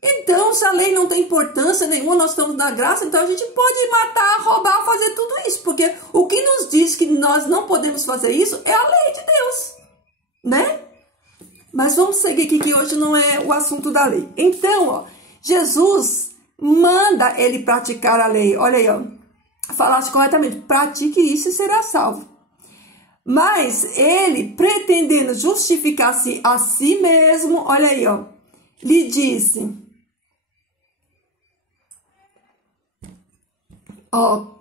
então, se a lei não tem importância nenhuma, nós estamos na graça, então a gente pode matar, roubar, fazer tudo isso. Porque o que nos diz que nós não podemos fazer isso é a lei de Deus, né? Mas vamos seguir aqui, que hoje não é o assunto da lei. Então, ó, Jesus manda ele praticar a lei. Olha aí, ó. Falaste corretamente, pratique isso e será salvo. Mas ele, pretendendo justificar-se a si mesmo, olha aí, ó, lhe disse, ó,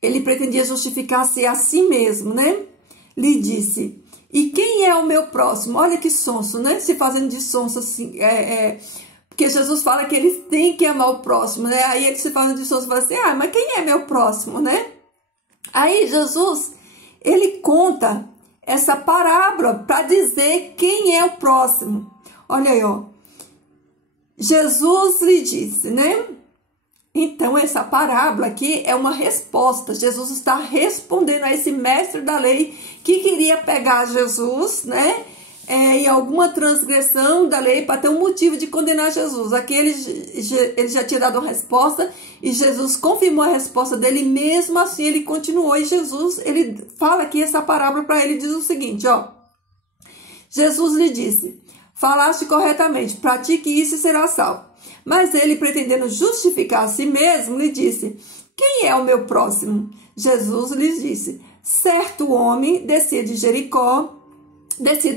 ele pretendia justificar-se a si mesmo, né? Lhe disse, e quem é o meu próximo? Olha que sonso, né? Se fazendo de sonso assim, porque Jesus fala que ele tem que amar o próximo, né? Aí ele se fala de sonso, fala assim, ah, mas quem é meu próximo, né? Aí Jesus, ele conta essa parábola para dizer quem é o próximo. Olha aí, ó. Jesus lhe disse, né? Então, essa parábola aqui é uma resposta. Jesus está respondendo a esse mestre da lei que queria pegar Jesus, né? Em alguma transgressão da lei para ter um motivo de condenar Jesus. Aqui ele já tinha dado uma resposta e Jesus confirmou a resposta dele, mesmo assim ele continuou. E Jesus, ele fala aqui essa parábola para ele, diz o seguinte, ó. Jesus lhe disse, falaste corretamente, pratique isso e será salvo. Mas ele, pretendendo justificar a si mesmo, lhe disse, quem é o meu próximo? Jesus lhe disse, certo homem descia de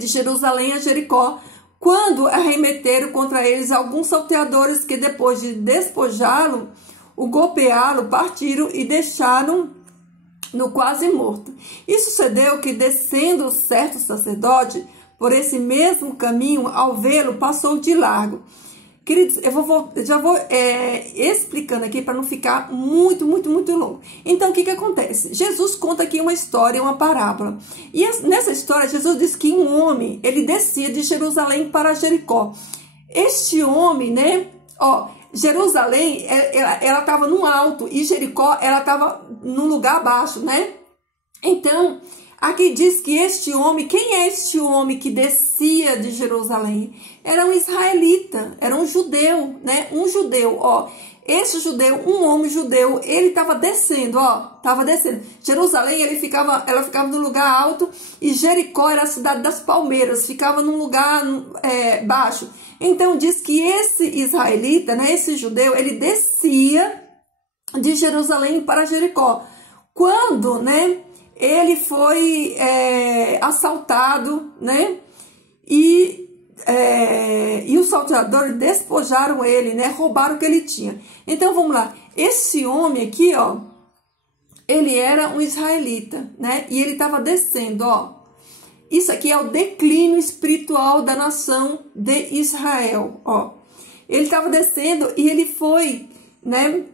Jerusalém a Jericó, quando arremeteram contra eles alguns salteadores que, depois de despojá-lo, o golpeá-lo, partiram e deixaram-no quase morto. E sucedeu que, descendo certo sacerdote, por esse mesmo caminho, ao vê-lo, passou de largo. Queridos, já vou explicando aqui para não ficar muito longo. Então, o que acontece? Jesus conta aqui uma história, uma parábola. E nessa história, Jesus diz que um homem, ele descia de Jerusalém para Jericó. Este homem, né? Ó, Jerusalém, ela estava no alto e Jericó, ela estava num lugar baixo, né? Então, aqui diz que este homem, quem é este homem que descia de Jerusalém? Era um israelita, era um judeu, né? Um judeu, ó. Esse judeu, um homem judeu, ele estava descendo, ó. Estava descendo. Jerusalém, ela ficava num lugar alto e Jericó era a cidade das palmeiras, ficava num lugar baixo. Então, diz que esse israelita, né? Esse judeu, ele descia de Jerusalém para Jericó. Quando, né? Ele foi assaltado, né? E os salteadores despojaram ele, né? Roubaram o que ele tinha. Então, vamos lá. Esse homem aqui, ó, ele era um israelita, né? E ele estava descendo, ó. Isso aqui é o declínio espiritual da nação de Israel, ó. Ele estava descendo e ele foi, né?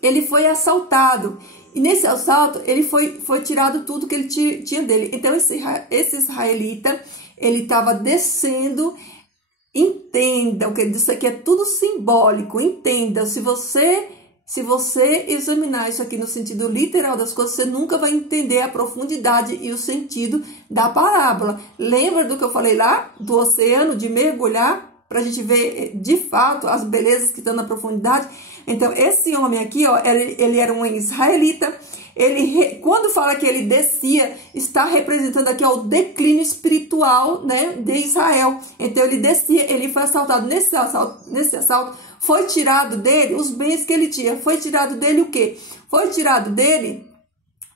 Ele foi assaltado. E nesse assalto, ele foi tirado tudo que ele tinha dele. Então, esse israelita, ele estava descendo. Entenda, o que ele disse aqui é tudo simbólico. Entenda, se você examinar isso aqui no sentido literal das coisas, você nunca vai entender a profundidade e o sentido da parábola. Lembra do que eu falei lá? Do oceano, de mergulhar, para a gente ver de fato as belezas que estão na profundidade. Então, esse homem aqui, ó, ele era um israelita, Quando fala que ele descia, está representando aqui o declínio espiritual, né, de Israel. Então ele descia, ele foi assaltado. Nesse assalto foi tirado dele os bens que ele tinha. Foi tirado dele o quê? Foi tirado dele,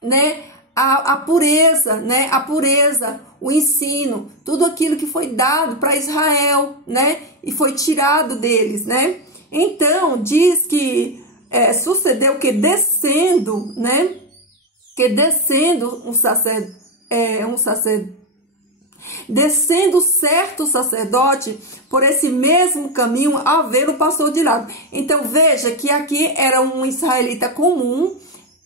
né, a pureza, né, a pureza, o ensino, tudo aquilo que foi dado para Israel, né, e foi tirado deles, né. Então diz que sucedeu que descendo, né, que descendo descendo certo sacerdote por esse mesmo caminho, ao vê-lo passou de lado. Então veja que aqui era um israelita comum,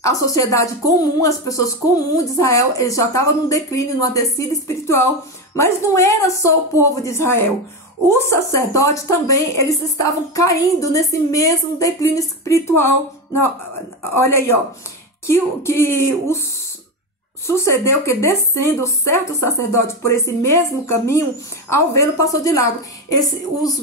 a sociedade comum, as pessoas comuns de Israel, eles já estavam num declínio, numa descida espiritual, mas não era só o povo de Israel. Os sacerdotes também, eles estavam caindo nesse mesmo declínio espiritual. Não, olha aí, ó, sucedeu que descendo certo sacerdote por esse mesmo caminho, ao vê-lo passou de lado.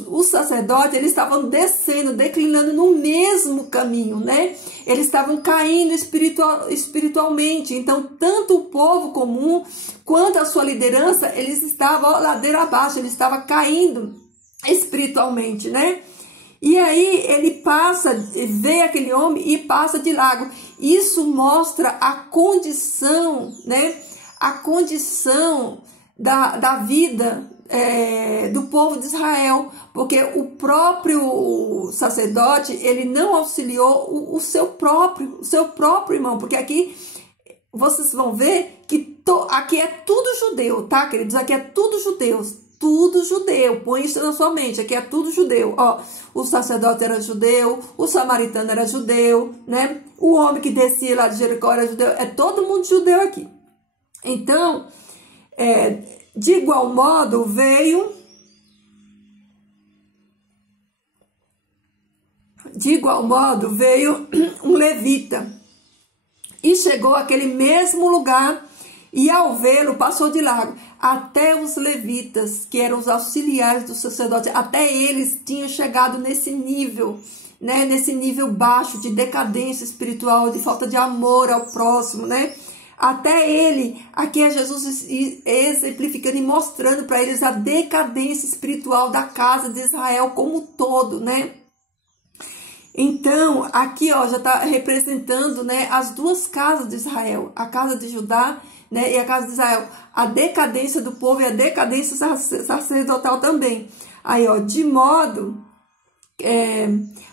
Os sacerdotes, eles estavam descendo, declinando no mesmo caminho, né? Eles estavam caindo espiritualmente. Então, tanto o povo comum quanto a sua liderança, eles estavam ladeira abaixo, eles estavam caindo espiritualmente, né? E aí ele passa, vê aquele homem e passa de largo. Isso mostra a condição, né? A condição da vida do povo de Israel. Porque o próprio sacerdote, ele não auxiliou o seu próprio irmão. Porque aqui vocês vão ver que aqui é tudo judeu, tá, queridos? Aqui é tudo judeus. Tudo judeu, põe isso na sua mente, aqui é tudo judeu, ó, o sacerdote era judeu, o samaritano era judeu, né, o homem que descia lá de Jericó era judeu, é todo mundo judeu aqui. Então, de igual modo veio um levita, e chegou àquele mesmo lugar, e ao vê-lo passou de largo. Até os levitas, que eram os auxiliares do sacerdote, até eles tinham chegado nesse nível, né? Nesse nível baixo de decadência espiritual, de falta de amor ao próximo, né? Até ele, aqui é Jesus exemplificando e mostrando para eles a decadência espiritual da casa de Israel como um todo, né? Então, aqui ó, já está representando, né, as duas casas de Israel, a casa de Judá, né, e a casa de Israel, a decadência do povo e a decadência sacerdotal também. Aí, ó, de modo,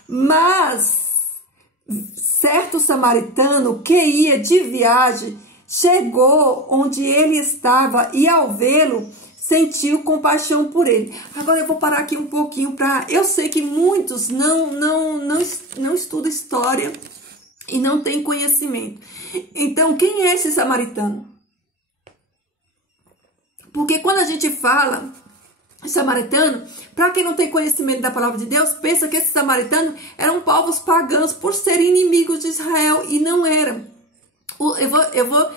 mas certo samaritano que ia de viagem, chegou onde ele estava e ao vê-lo, sentiu compaixão por ele. Agora eu vou parar aqui um pouquinho para... Eu sei que muitos não estudam história e não têm conhecimento. Então, quem é esse samaritano? Porque quando a gente fala samaritano, para quem não tem conhecimento da palavra de Deus, pensa que esses samaritanos eram povos pagãos por serem inimigos de Israel, e não eram. Eu vou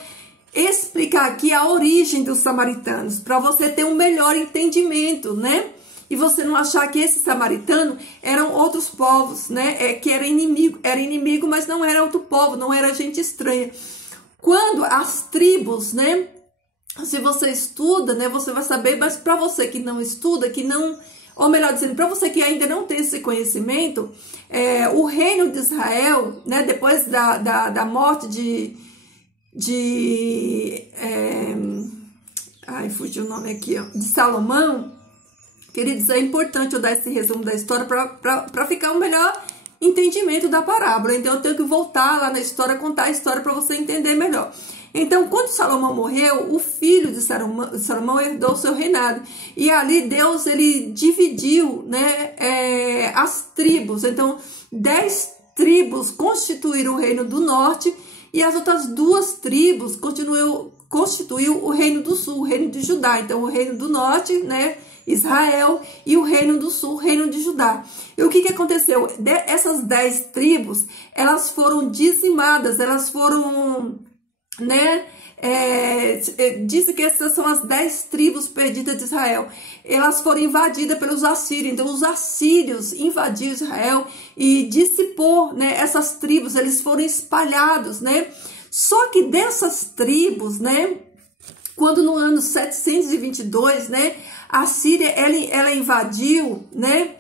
explicar aqui a origem dos samaritanos, para você ter um melhor entendimento, né? E você não achar que esses samaritanos eram outros povos, né? Que era inimigo, mas não era outro povo, não era gente estranha. Quando as tribos, né? Se você estuda, né, você vai saber, mas para você que não estuda, ou melhor dizendo, para você que ainda não tem esse conhecimento, o reino de Israel, né, depois da morte fugiu o nome aqui, ó, de Salomão, queridos, é importante eu dar esse resumo da história para ficar um melhor entendimento da parábola. Então eu tenho que voltar lá na história, contar a história para você entender melhor. Então, quando Salomão morreu, o filho de Salomão herdou o seu reinado. E ali Deus, ele dividiu, né, as tribos. Então, 10 tribos constituíram o reino do norte e as outras 2 tribos constituiu o reino do sul, o reino de Judá. Então, o reino do norte, né, Israel, e o reino do sul, o reino de Judá. E o que aconteceu? Essas 10 tribos, elas foram dizimadas, elas foram... né? Dizem que essas são as 10 tribos perdidas de Israel. Elas foram invadidas pelos assírios. Então os assírios invadiram Israel e dissipou, né, essas tribos. Eles foram espalhados, né? Só que dessas tribos, né, quando no ano 722, né, a Síria, ela invadiu, né,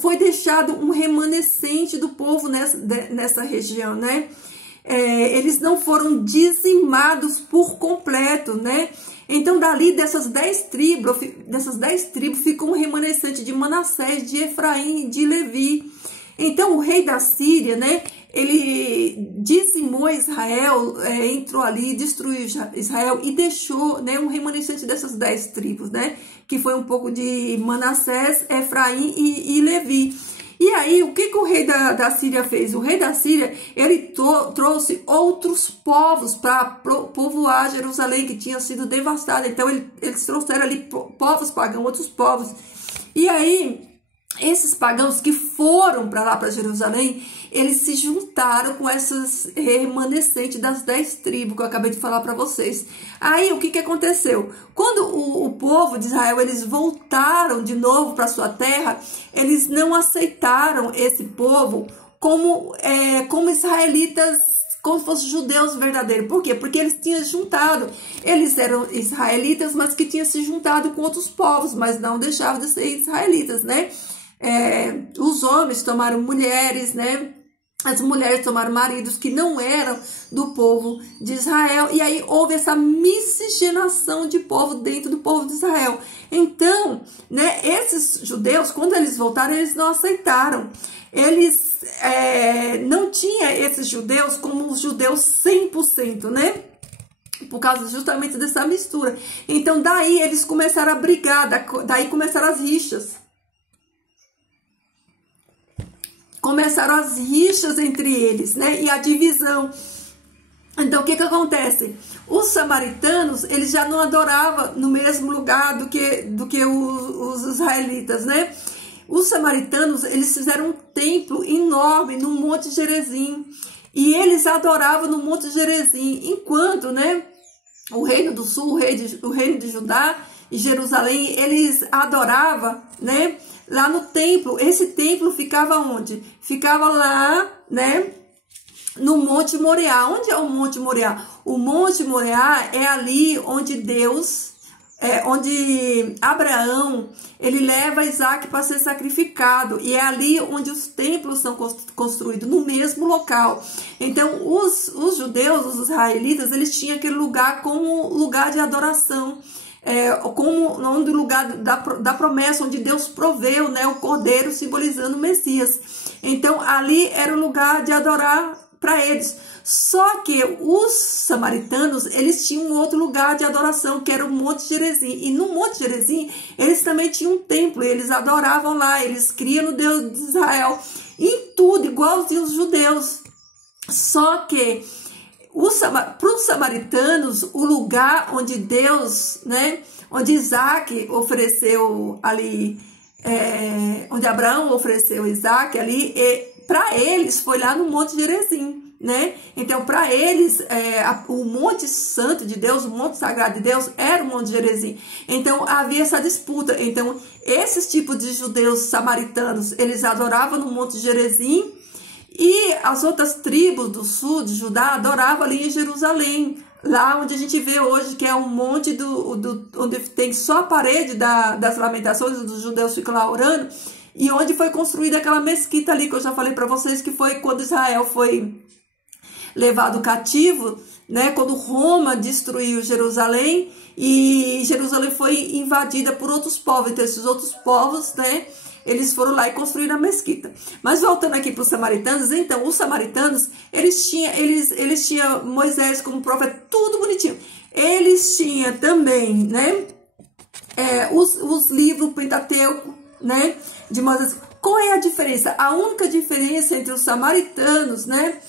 foi deixado um remanescente do povo nessa região, né, eles não foram dizimados por completo, né, então dali dessas 10 tribos ficou um remanescente de Manassés, de Efraim, de Levi. Então o rei da Síria, né, ele dizimou Israel, entrou ali, destruiu Israel e deixou, né, um remanescente dessas 10 tribos, né, que foi um pouco de Manassés, Efraim e Levi. E aí, o que o rei da Síria fez? O rei da Síria, ele trouxe outros povos para povoar Jerusalém, que tinha sido devastada. Então, eles trouxeram ali povos pagãos, outros povos. E aí, esses pagãos que foram para lá, para Jerusalém, eles se juntaram com essas remanescentes das 10 tribos que eu acabei de falar para vocês. Aí, o que aconteceu? Quando o povo de Israel, eles voltaram de novo para sua terra, eles não aceitaram esse povo como israelitas, como se fossem judeus verdadeiros. Por quê? Porque eles tinham juntado, eles eram israelitas, mas que tinham se juntado com outros povos, mas não deixavam de ser israelitas, né? Os homens tomaram mulheres, né? As mulheres tomaram maridos que não eram do povo de Israel. E aí houve essa miscigenação de povo dentro do povo de Israel. Então, né, esses judeus, quando eles voltaram, eles não aceitaram. Eles não tinham esses judeus como os judeus 100%, né? Por causa justamente dessa mistura. Então, daí eles começaram a brigar, daí começaram as rixas. Começaram as rixas entre eles, né? E a divisão. Então, o que acontece? Os samaritanos, eles já não adoravam no mesmo lugar do que os israelitas, né? Os samaritanos, eles fizeram um templo enorme no Monte Gerizim. E eles adoravam no Monte Gerizim. Enquanto, né, o Reino do Sul, o Reino de Judá e Jerusalém, eles adoravam, né, lá no templo. Esse templo ficava onde? Ficava lá, né, no Monte Moriá. Onde é o Monte Moriá? O Monte Moriá é ali onde onde Abraão, ele leva Isaac para ser sacrificado. E é ali onde os templos são construídos, no mesmo local. Então, os judeus, os israelitas, eles tinham aquele lugar como lugar de adoração. Como onde o lugar da promessa, onde Deus proveu, né, o cordeiro simbolizando o Messias. Então ali era o lugar de adorar para eles. Só que os samaritanos, eles tinham um outro lugar de adoração, que era o Monte Gerizim. E no Monte Gerizim, eles também tinham um templo, eles adoravam lá, eles criam no Deus de Israel, em tudo, igualzinho os judeus. Só que para os samaritanos, o lugar onde Deus, né, onde Isaac ofereceu ali, onde Abraão ofereceu Isaac ali, para eles foi lá no Monte Gerizim, né? Então, para eles, o Monte Santo de Deus, o Monte Sagrado de Deus, era o Monte Gerizim. Então, havia essa disputa. Então, esses tipos de judeus samaritanos, eles adoravam no Monte Gerizim, e as outras tribos do sul de Judá adoravam ali em Jerusalém, lá onde a gente vê hoje, que é um monte onde tem só a parede das lamentações, onde os judeus ficam lá orando, e onde foi construída aquela mesquita ali, que eu já falei para vocês, que foi quando Israel foi levado cativo, né, quando Roma destruiu Jerusalém, e Jerusalém foi invadida por outros povos. Então esses outros povos, né, eles foram lá e construíram a mesquita. Mas voltando aqui para os samaritanos, então, os samaritanos, eles tinham Moisés como profeta, tudo bonitinho. Eles tinham também, né, os livros Pentateuco, né, de Moisés. Qual é a diferença? A única diferença entre os samaritanos, né,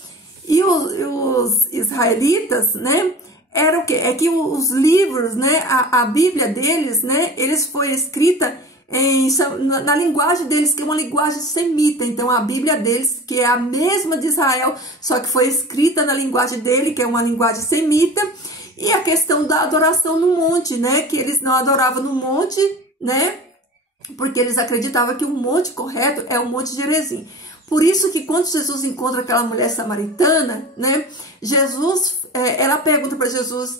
e os israelitas, né, era o quê? É que os livros, né, a Bíblia deles, né, eles foi escrita na linguagem deles, que é uma linguagem semita. Então a Bíblia deles, que é a mesma de Israel, só que foi escrita na linguagem dele, que é uma linguagem semita. E a questão da adoração no monte, né, que eles não adoravam no monte, né, porque eles acreditavam que o monte correto é o Monte Gerizim. Por isso que quando Jesus encontra aquela mulher samaritana, né, ela pergunta para Jesus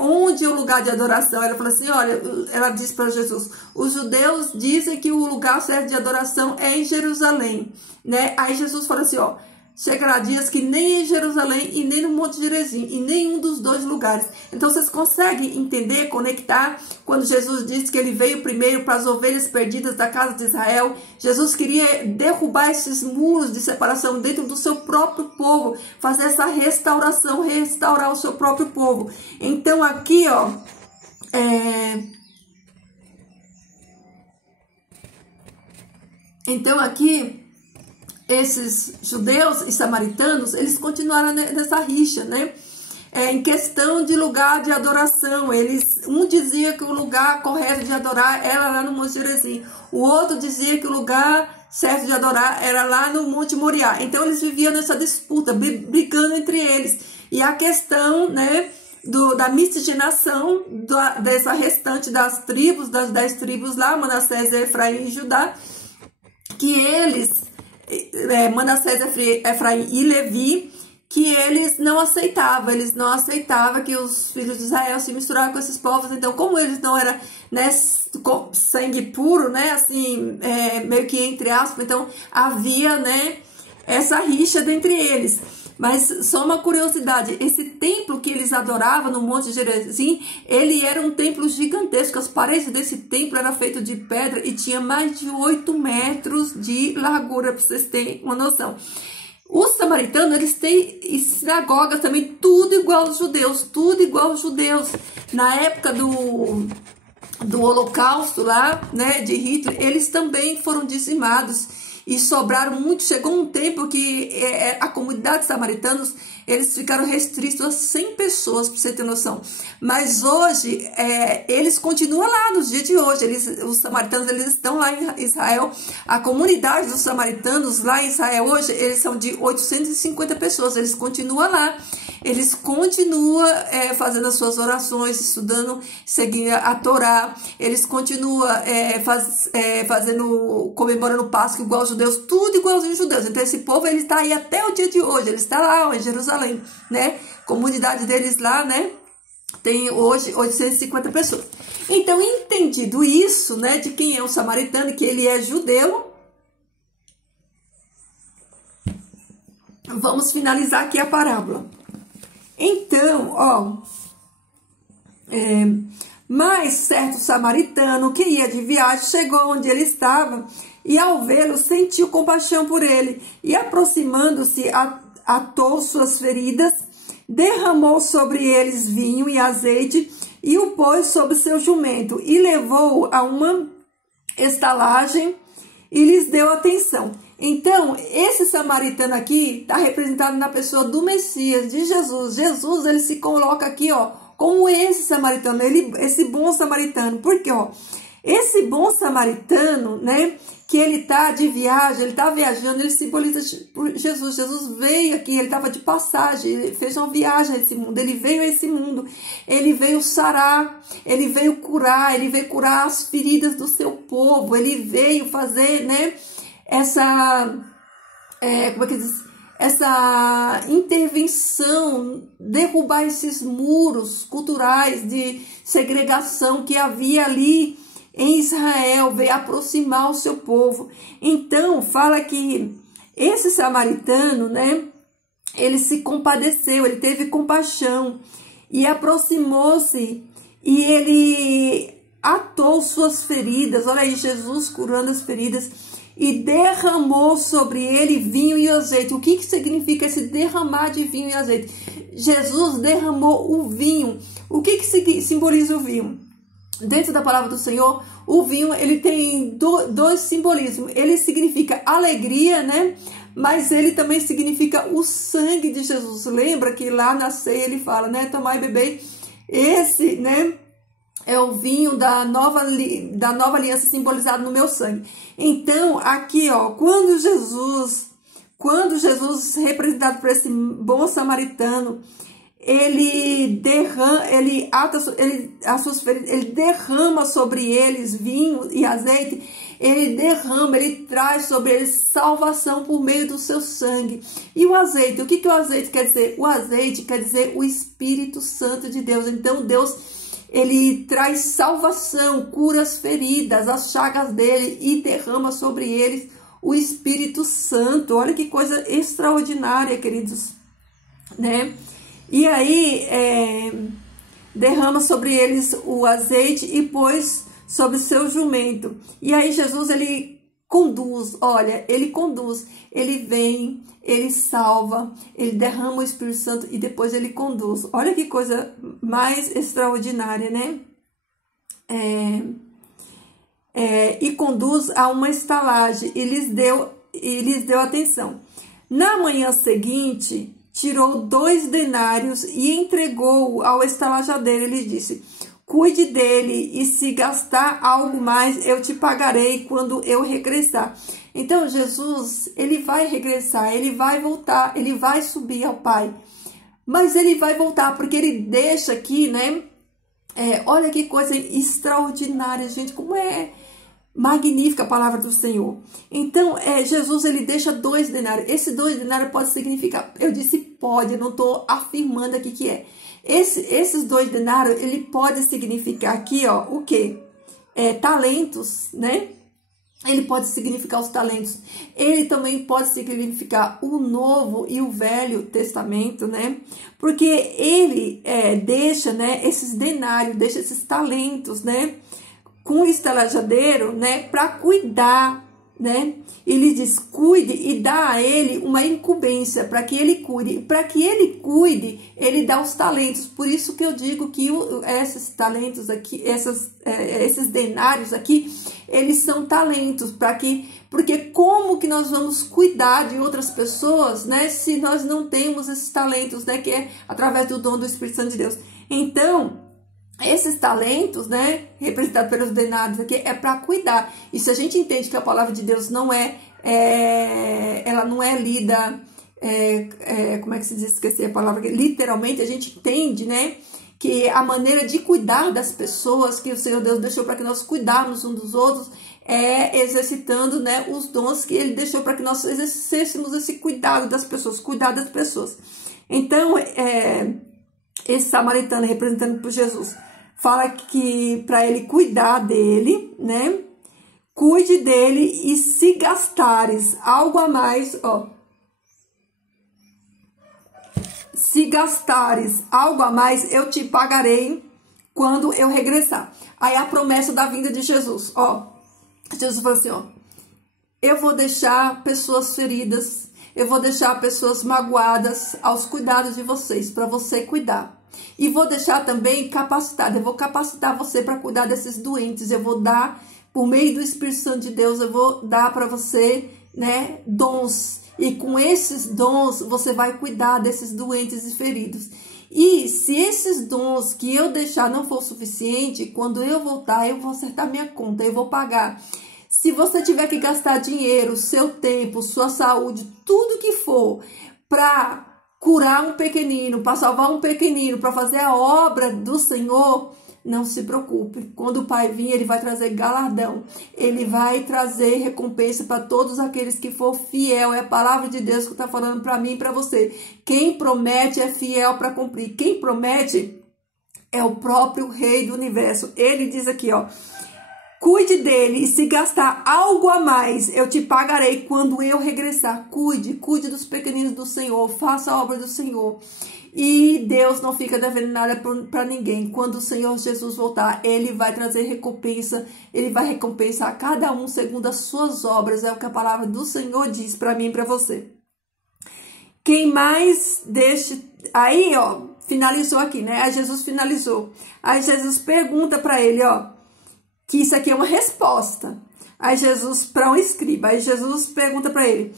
onde é o lugar de adoração. Ela fala assim, olha, ela diz para Jesus, os judeus dizem que o lugar certo de adoração é em Jerusalém, né? Aí Jesus fala assim, ó, chegará dias que nem em Jerusalém e nem no Monte Gerizim, em nenhum dos dois lugares. Então vocês conseguem entender, conectar, quando Jesus disse que ele veio primeiro para as ovelhas perdidas da casa de Israel. Jesus queria derrubar esses muros de separação dentro do seu próprio povo, fazer essa restauração, restaurar o seu próprio povo. Então aqui, ó, esses judeus e samaritanos, eles continuaram nessa rixa, né? Em questão de lugar de adoração. Um dizia que o lugar correto de adorar era lá no Monte Gerizim. O outro dizia que o lugar certo de adorar era lá no Monte Moriá. Então eles viviam nessa disputa, brigando entre eles. E a questão, né, da miscigenação dessa restante das 10 tribos lá, Manassés, Efraim e Judá, que eles... Manassés, Efraim e Levi, que eles não aceitavam que os filhos de Israel se misturavam com esses povos. Então, como eles não eram, né, com sangue puro, né, assim, meio que entre aspas, então havia, né, essa rixa dentre eles. Mas só uma curiosidade, esse templo que eles adoravam no Monte Gerizim, ele era um templo gigantesco. As paredes desse templo eram feitas de pedra e tinha mais de 8 metros de largura, para vocês terem uma noção. Os samaritanos, eles têm sinagogas também, tudo igual aos judeus, tudo igual aos judeus. Na época do Holocausto lá, né, de Hitler, eles também foram dizimados. E sobraram muito. Chegou um tempo que a comunidade de samaritanos, eles ficaram restritos a 100 pessoas, para você ter noção. Mas hoje, eles continuam lá, nos dias de hoje. Os samaritanos, eles estão lá em Israel. A comunidade dos samaritanos lá em Israel hoje, eles são de 850 pessoas. Eles continuam lá. Eles continuam fazendo as suas orações, estudando, seguindo a Torá. Eles continuam comemorando o Páscoa igual os judeus, tudo igualzinho aos judeus. Então esse povo, ele está aí até o dia de hoje. Ele está lá em Jerusalém, né? Comunidade deles lá, né? Tem hoje 850 pessoas. Então, entendido isso, né? De quem é o samaritano, que ele é judeu. Vamos finalizar aqui a parábola. Então, ó, mas certo samaritano que ia de viagem chegou onde ele estava e ao vê-lo sentiu compaixão por ele e aproximando-se atou suas feridas, derramou sobre eles vinho e azeite e o pôs sobre seu jumento e levou-o a uma estalagem e lhes deu atenção. Então, esse samaritano aqui está representado na pessoa do Messias, de Jesus. Jesus, ele se coloca aqui, ó, como esse samaritano, esse bom samaritano. Porque, ó, esse bom samaritano, né, que ele tá de viagem, ele tá viajando, ele simboliza Jesus. Jesus veio aqui, ele estava de passagem, ele fez uma viagem a esse mundo, ele veio a esse mundo, ele veio sarar, ele veio curar as feridas do seu povo, ele veio fazer, né, essa intervenção, derrubar esses muros culturais de segregação que havia ali em Israel, veio aproximar o seu povo. Então, fala que esse samaritano, né, ele se compadeceu, ele teve compaixão e aproximou-se e ele atou suas feridas. Olha aí, Jesus curando as feridas e derramou sobre ele vinho e azeite. O que significa esse derramar de vinho e azeite? Jesus derramou o vinho. O que simboliza o vinho? Dentro da palavra do Senhor, o vinho, ele tem dois simbolismos. Ele significa alegria, né? Mas ele também significa o sangue de Jesus. Lembra que lá na ceia ele fala, né? Tomai e bebei. Esse, né, é o vinho da nova aliança simbolizado no meu sangue. Então, aqui, ó, quando Jesus, representado por esse bom samaritano, ele derrama sobre eles vinho e azeite, ele derrama, ele traz sobre eles salvação por meio do seu sangue. E o azeite, o que o azeite quer dizer? O azeite quer dizer o Espírito Santo de Deus. Então Deus, ele traz salvação, cura as feridas, as chagas dele e derrama sobre eles o Espírito Santo. Olha que coisa extraordinária, queridos, né? E aí, derrama sobre eles o azeite e pôs sobre o seu jumento. E aí Jesus, ele conduz, olha, ele conduz, ele vem, ele salva, ele derrama o Espírito Santo e depois ele conduz. Olha que coisa mais extraordinária, né? E conduz a uma estalagem e lhes deu atenção. Na manhã seguinte, tirou 2 denários e entregou ao estalajadeiro. Ele disse: cuide dele, e se gastar algo mais, eu te pagarei quando eu regressar. Então, Jesus, ele vai regressar, ele vai voltar, ele vai subir ao Pai. Mas ele vai voltar, porque ele deixa aqui, né? Olha que coisa extraordinária, gente, como é magnífica a palavra do Senhor. Então, Jesus, ele deixa 2 denários. Esse 2 denários pode significar, eu disse pode, eu não estou afirmando aqui que é. Esses 2 denários, ele pode significar aqui, ó, o quê? Talentos, né? Ele pode significar os talentos. Ele também pode significar o Novo e o Velho Testamento, né? Porque ele deixa, né, esses denários, deixa esses talentos, né, com o estalajadeiro, né, para cuidar, né? Ele diz: cuide, e dá a ele uma incumbência para que ele cuide. Para que ele cuide, ele dá os talentos. Por isso que eu digo que esses talentos aqui, esses denários aqui, eles são talentos, porque como que nós vamos cuidar de outras pessoas, né, se nós não temos esses talentos, né, que é através do dom do Espírito Santo de Deus. Então, esses talentos, né, representados pelos denários aqui, é para cuidar. E se a gente entende que a palavra de Deus não ela não é lida, como é que se diz, esqueci a palavra, literalmente, a gente entende, né, que a maneira de cuidar das pessoas que o Senhor Deus deixou para que nós cuidarmos uns dos outros exercitando, né, os dons que ele deixou para que nós exercêssemos esse cuidado das pessoas, cuidar das pessoas. Então, esse samaritano, representando por Jesus, fala que para ele cuidar dele, né? Cuide dele, e se gastares algo a mais, ó. Se gastares algo a mais, eu te pagarei quando eu regressar. Aí a promessa da vinda de Jesus, ó. Jesus falou assim, ó: eu vou deixar pessoas feridas, eu vou deixar pessoas magoadas aos cuidados de vocês, para você cuidar. E vou deixar também capacitado, eu vou capacitar você para cuidar desses doentes. Eu vou dar, por meio do Espírito Santo de Deus, eu vou dar para você, né, dons. E com esses dons, você vai cuidar desses doentes e feridos. E se esses dons que eu deixar não for suficiente, quando eu voltar, eu vou acertar minha conta, eu vou pagar. Se você tiver que gastar dinheiro, seu tempo, sua saúde, tudo que for, para curar um pequenino, para salvar um pequenino, para fazer a obra do Senhor, não se preocupe. Quando o Pai vir, ele vai trazer galardão. Ele vai trazer recompensa para todos aqueles que for fiel. É a palavra de Deus que está falando para mim e para você. Quem promete é fiel para cumprir. Quem promete é o próprio Rei do Universo. Ele diz aqui, ó: cuide dele, e se gastar algo a mais, eu te pagarei quando eu regressar. Cuide dos pequeninos do Senhor, faça a obra do Senhor. E Deus não fica devendo nada para ninguém. Quando o Senhor Jesus voltar, ele vai trazer recompensa, ele vai recompensar cada um segundo as suas obras. É o que a palavra do Senhor diz para mim e para você. Quem mais deixe... Aí, ó, finalizou aqui, né? Aí Jesus finalizou. Aí Jesus pergunta para ele, ó, que isso aqui é uma resposta. Aí Jesus, para um escriba, aí Jesus pergunta para ele: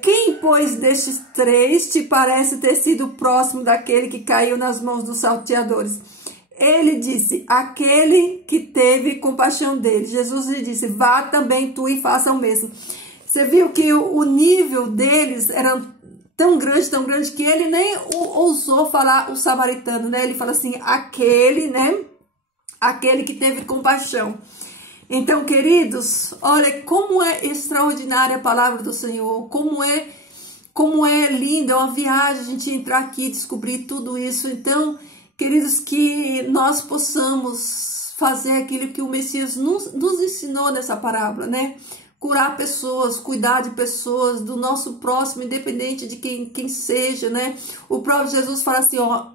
quem, pois, destes 3 te parece ter sido próximo daquele que caiu nas mãos dos salteadores? Ele disse: aquele que teve compaixão dele. Jesus lhe disse: vá também tu e faça o mesmo. Você viu que o nível deles era tão grande, que ele nem ousou falar o samaritano, né? Ele fala assim, aquele, né? Aquele que teve compaixão. Então, queridos, olha como é extraordinária a palavra do Senhor, como é lindo, é uma viagem a gente entrar aqui e descobrir tudo isso. Então, queridos, que nós possamos fazer aquilo que o Messias nos ensinou nessa parábola, né? Curar pessoas, cuidar de pessoas, do nosso próximo, independente de quem seja, né? O próprio Jesus fala assim, ó,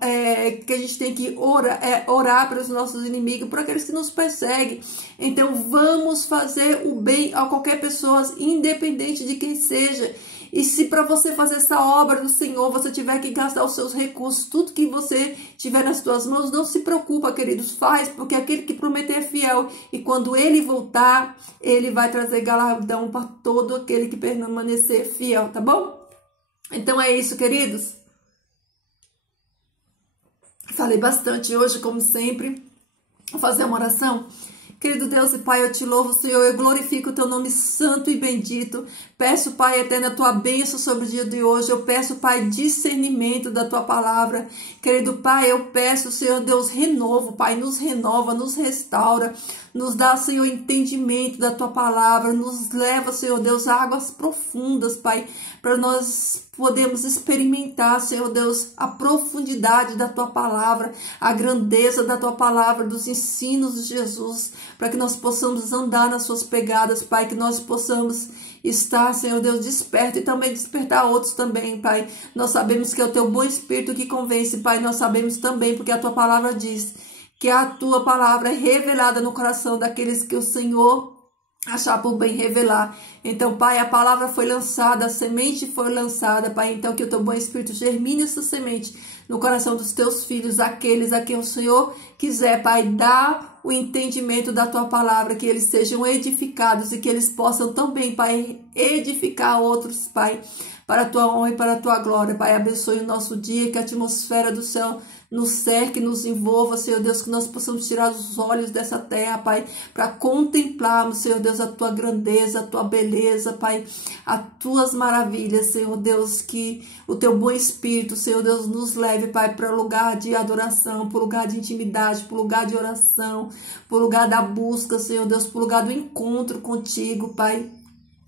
que a gente tem que orar pelos nossos inimigos, por aqueles que nos perseguem. Então, vamos fazer o bem a qualquer pessoa, independente de quem seja. E se para você fazer essa obra do Senhor, você tiver que gastar os seus recursos, tudo que você tiver nas suas mãos, não se preocupa, queridos, faz, porque aquele que prometer é fiel. E quando ele voltar, ele vai trazer galardão para todo aquele que permanecer fiel, tá bom? Então é isso, queridos. Falei bastante hoje, como sempre. Vou fazer uma oração. Querido Deus e Pai, eu te louvo, Senhor, eu glorifico o teu nome santo e bendito. Peço, Pai eterno, a tua bênção sobre o dia de hoje. Eu peço, Pai, discernimento da tua palavra. Querido Pai, eu peço, Senhor Deus, renovo, Pai, nos renova, nos restaura. Nos dá, Senhor, entendimento da tua palavra. Nos leva, Senhor Deus, a águas profundas, Pai, para nós podemos experimentar, Senhor Deus, a profundidade da tua palavra, a grandeza da tua palavra, dos ensinos de Jesus, para que nós possamos andar nas suas pegadas, Pai, que nós possamos estar, Senhor Deus, desperto e também despertar outros também, Pai. Nós sabemos que é o teu bom espírito que convence, Pai. Nós sabemos também, porque a tua palavra diz que a tua palavra é revelada no coração daqueles que o Senhor achar por bem revelar. Então, Pai, a palavra foi lançada, a semente foi lançada, Pai. Então, que o teu bom espírito germine essa semente no coração dos teus filhos, aqueles a quem o Senhor quiser, Pai, dá o entendimento da tua palavra, que eles sejam edificados e que eles possam também, Pai, edificar outros, Pai, para a tua honra e para a tua glória. Pai, abençoe o nosso dia, que a atmosfera do céu nos cerque, nos envolva, Senhor Deus, que nós possamos tirar os olhos dessa terra, Pai, para contemplarmos, Senhor Deus, a tua grandeza, a tua beleza, Pai, as tuas maravilhas, Senhor Deus, que o teu bom espírito, Senhor Deus, nos leve, Pai, para o lugar de adoração, para o lugar de intimidade, para o lugar de oração, para o lugar da busca, Senhor Deus, para o lugar do encontro contigo, Pai,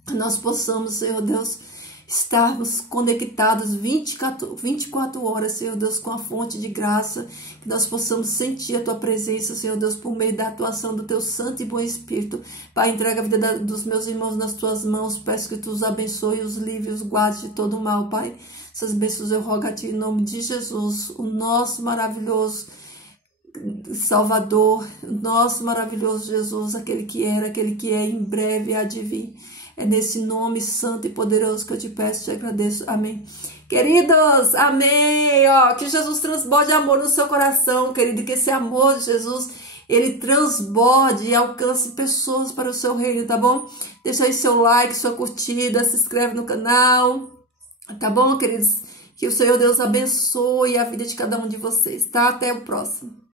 que nós possamos, Senhor Deus, estarmos conectados 24 horas, Senhor Deus, com a fonte de graça, que nós possamos sentir a tua presença, Senhor Deus, por meio da atuação do teu santo e bom Espírito. Pai, entrega a vida dos meus irmãos nas tuas mãos, peço que tu os abençoe, os livre, os guarde de todo o mal, Pai. Essas bênçãos eu rogo a ti em nome de Jesus, o nosso maravilhoso Salvador, nosso maravilhoso Jesus, aquele que era, aquele que é, em breve há de vir. É nesse nome santo e poderoso que eu te peço e te agradeço. Amém. Queridos, amém. Ó, que Jesus transborde amor no seu coração, querido. Que esse amor de Jesus, ele transborde e alcance pessoas para o seu reino, tá bom? Deixa aí seu like, sua curtida, se inscreve no canal, tá bom, queridos? Que o Senhor Deus abençoe a vida de cada um de vocês, tá? Até o próximo.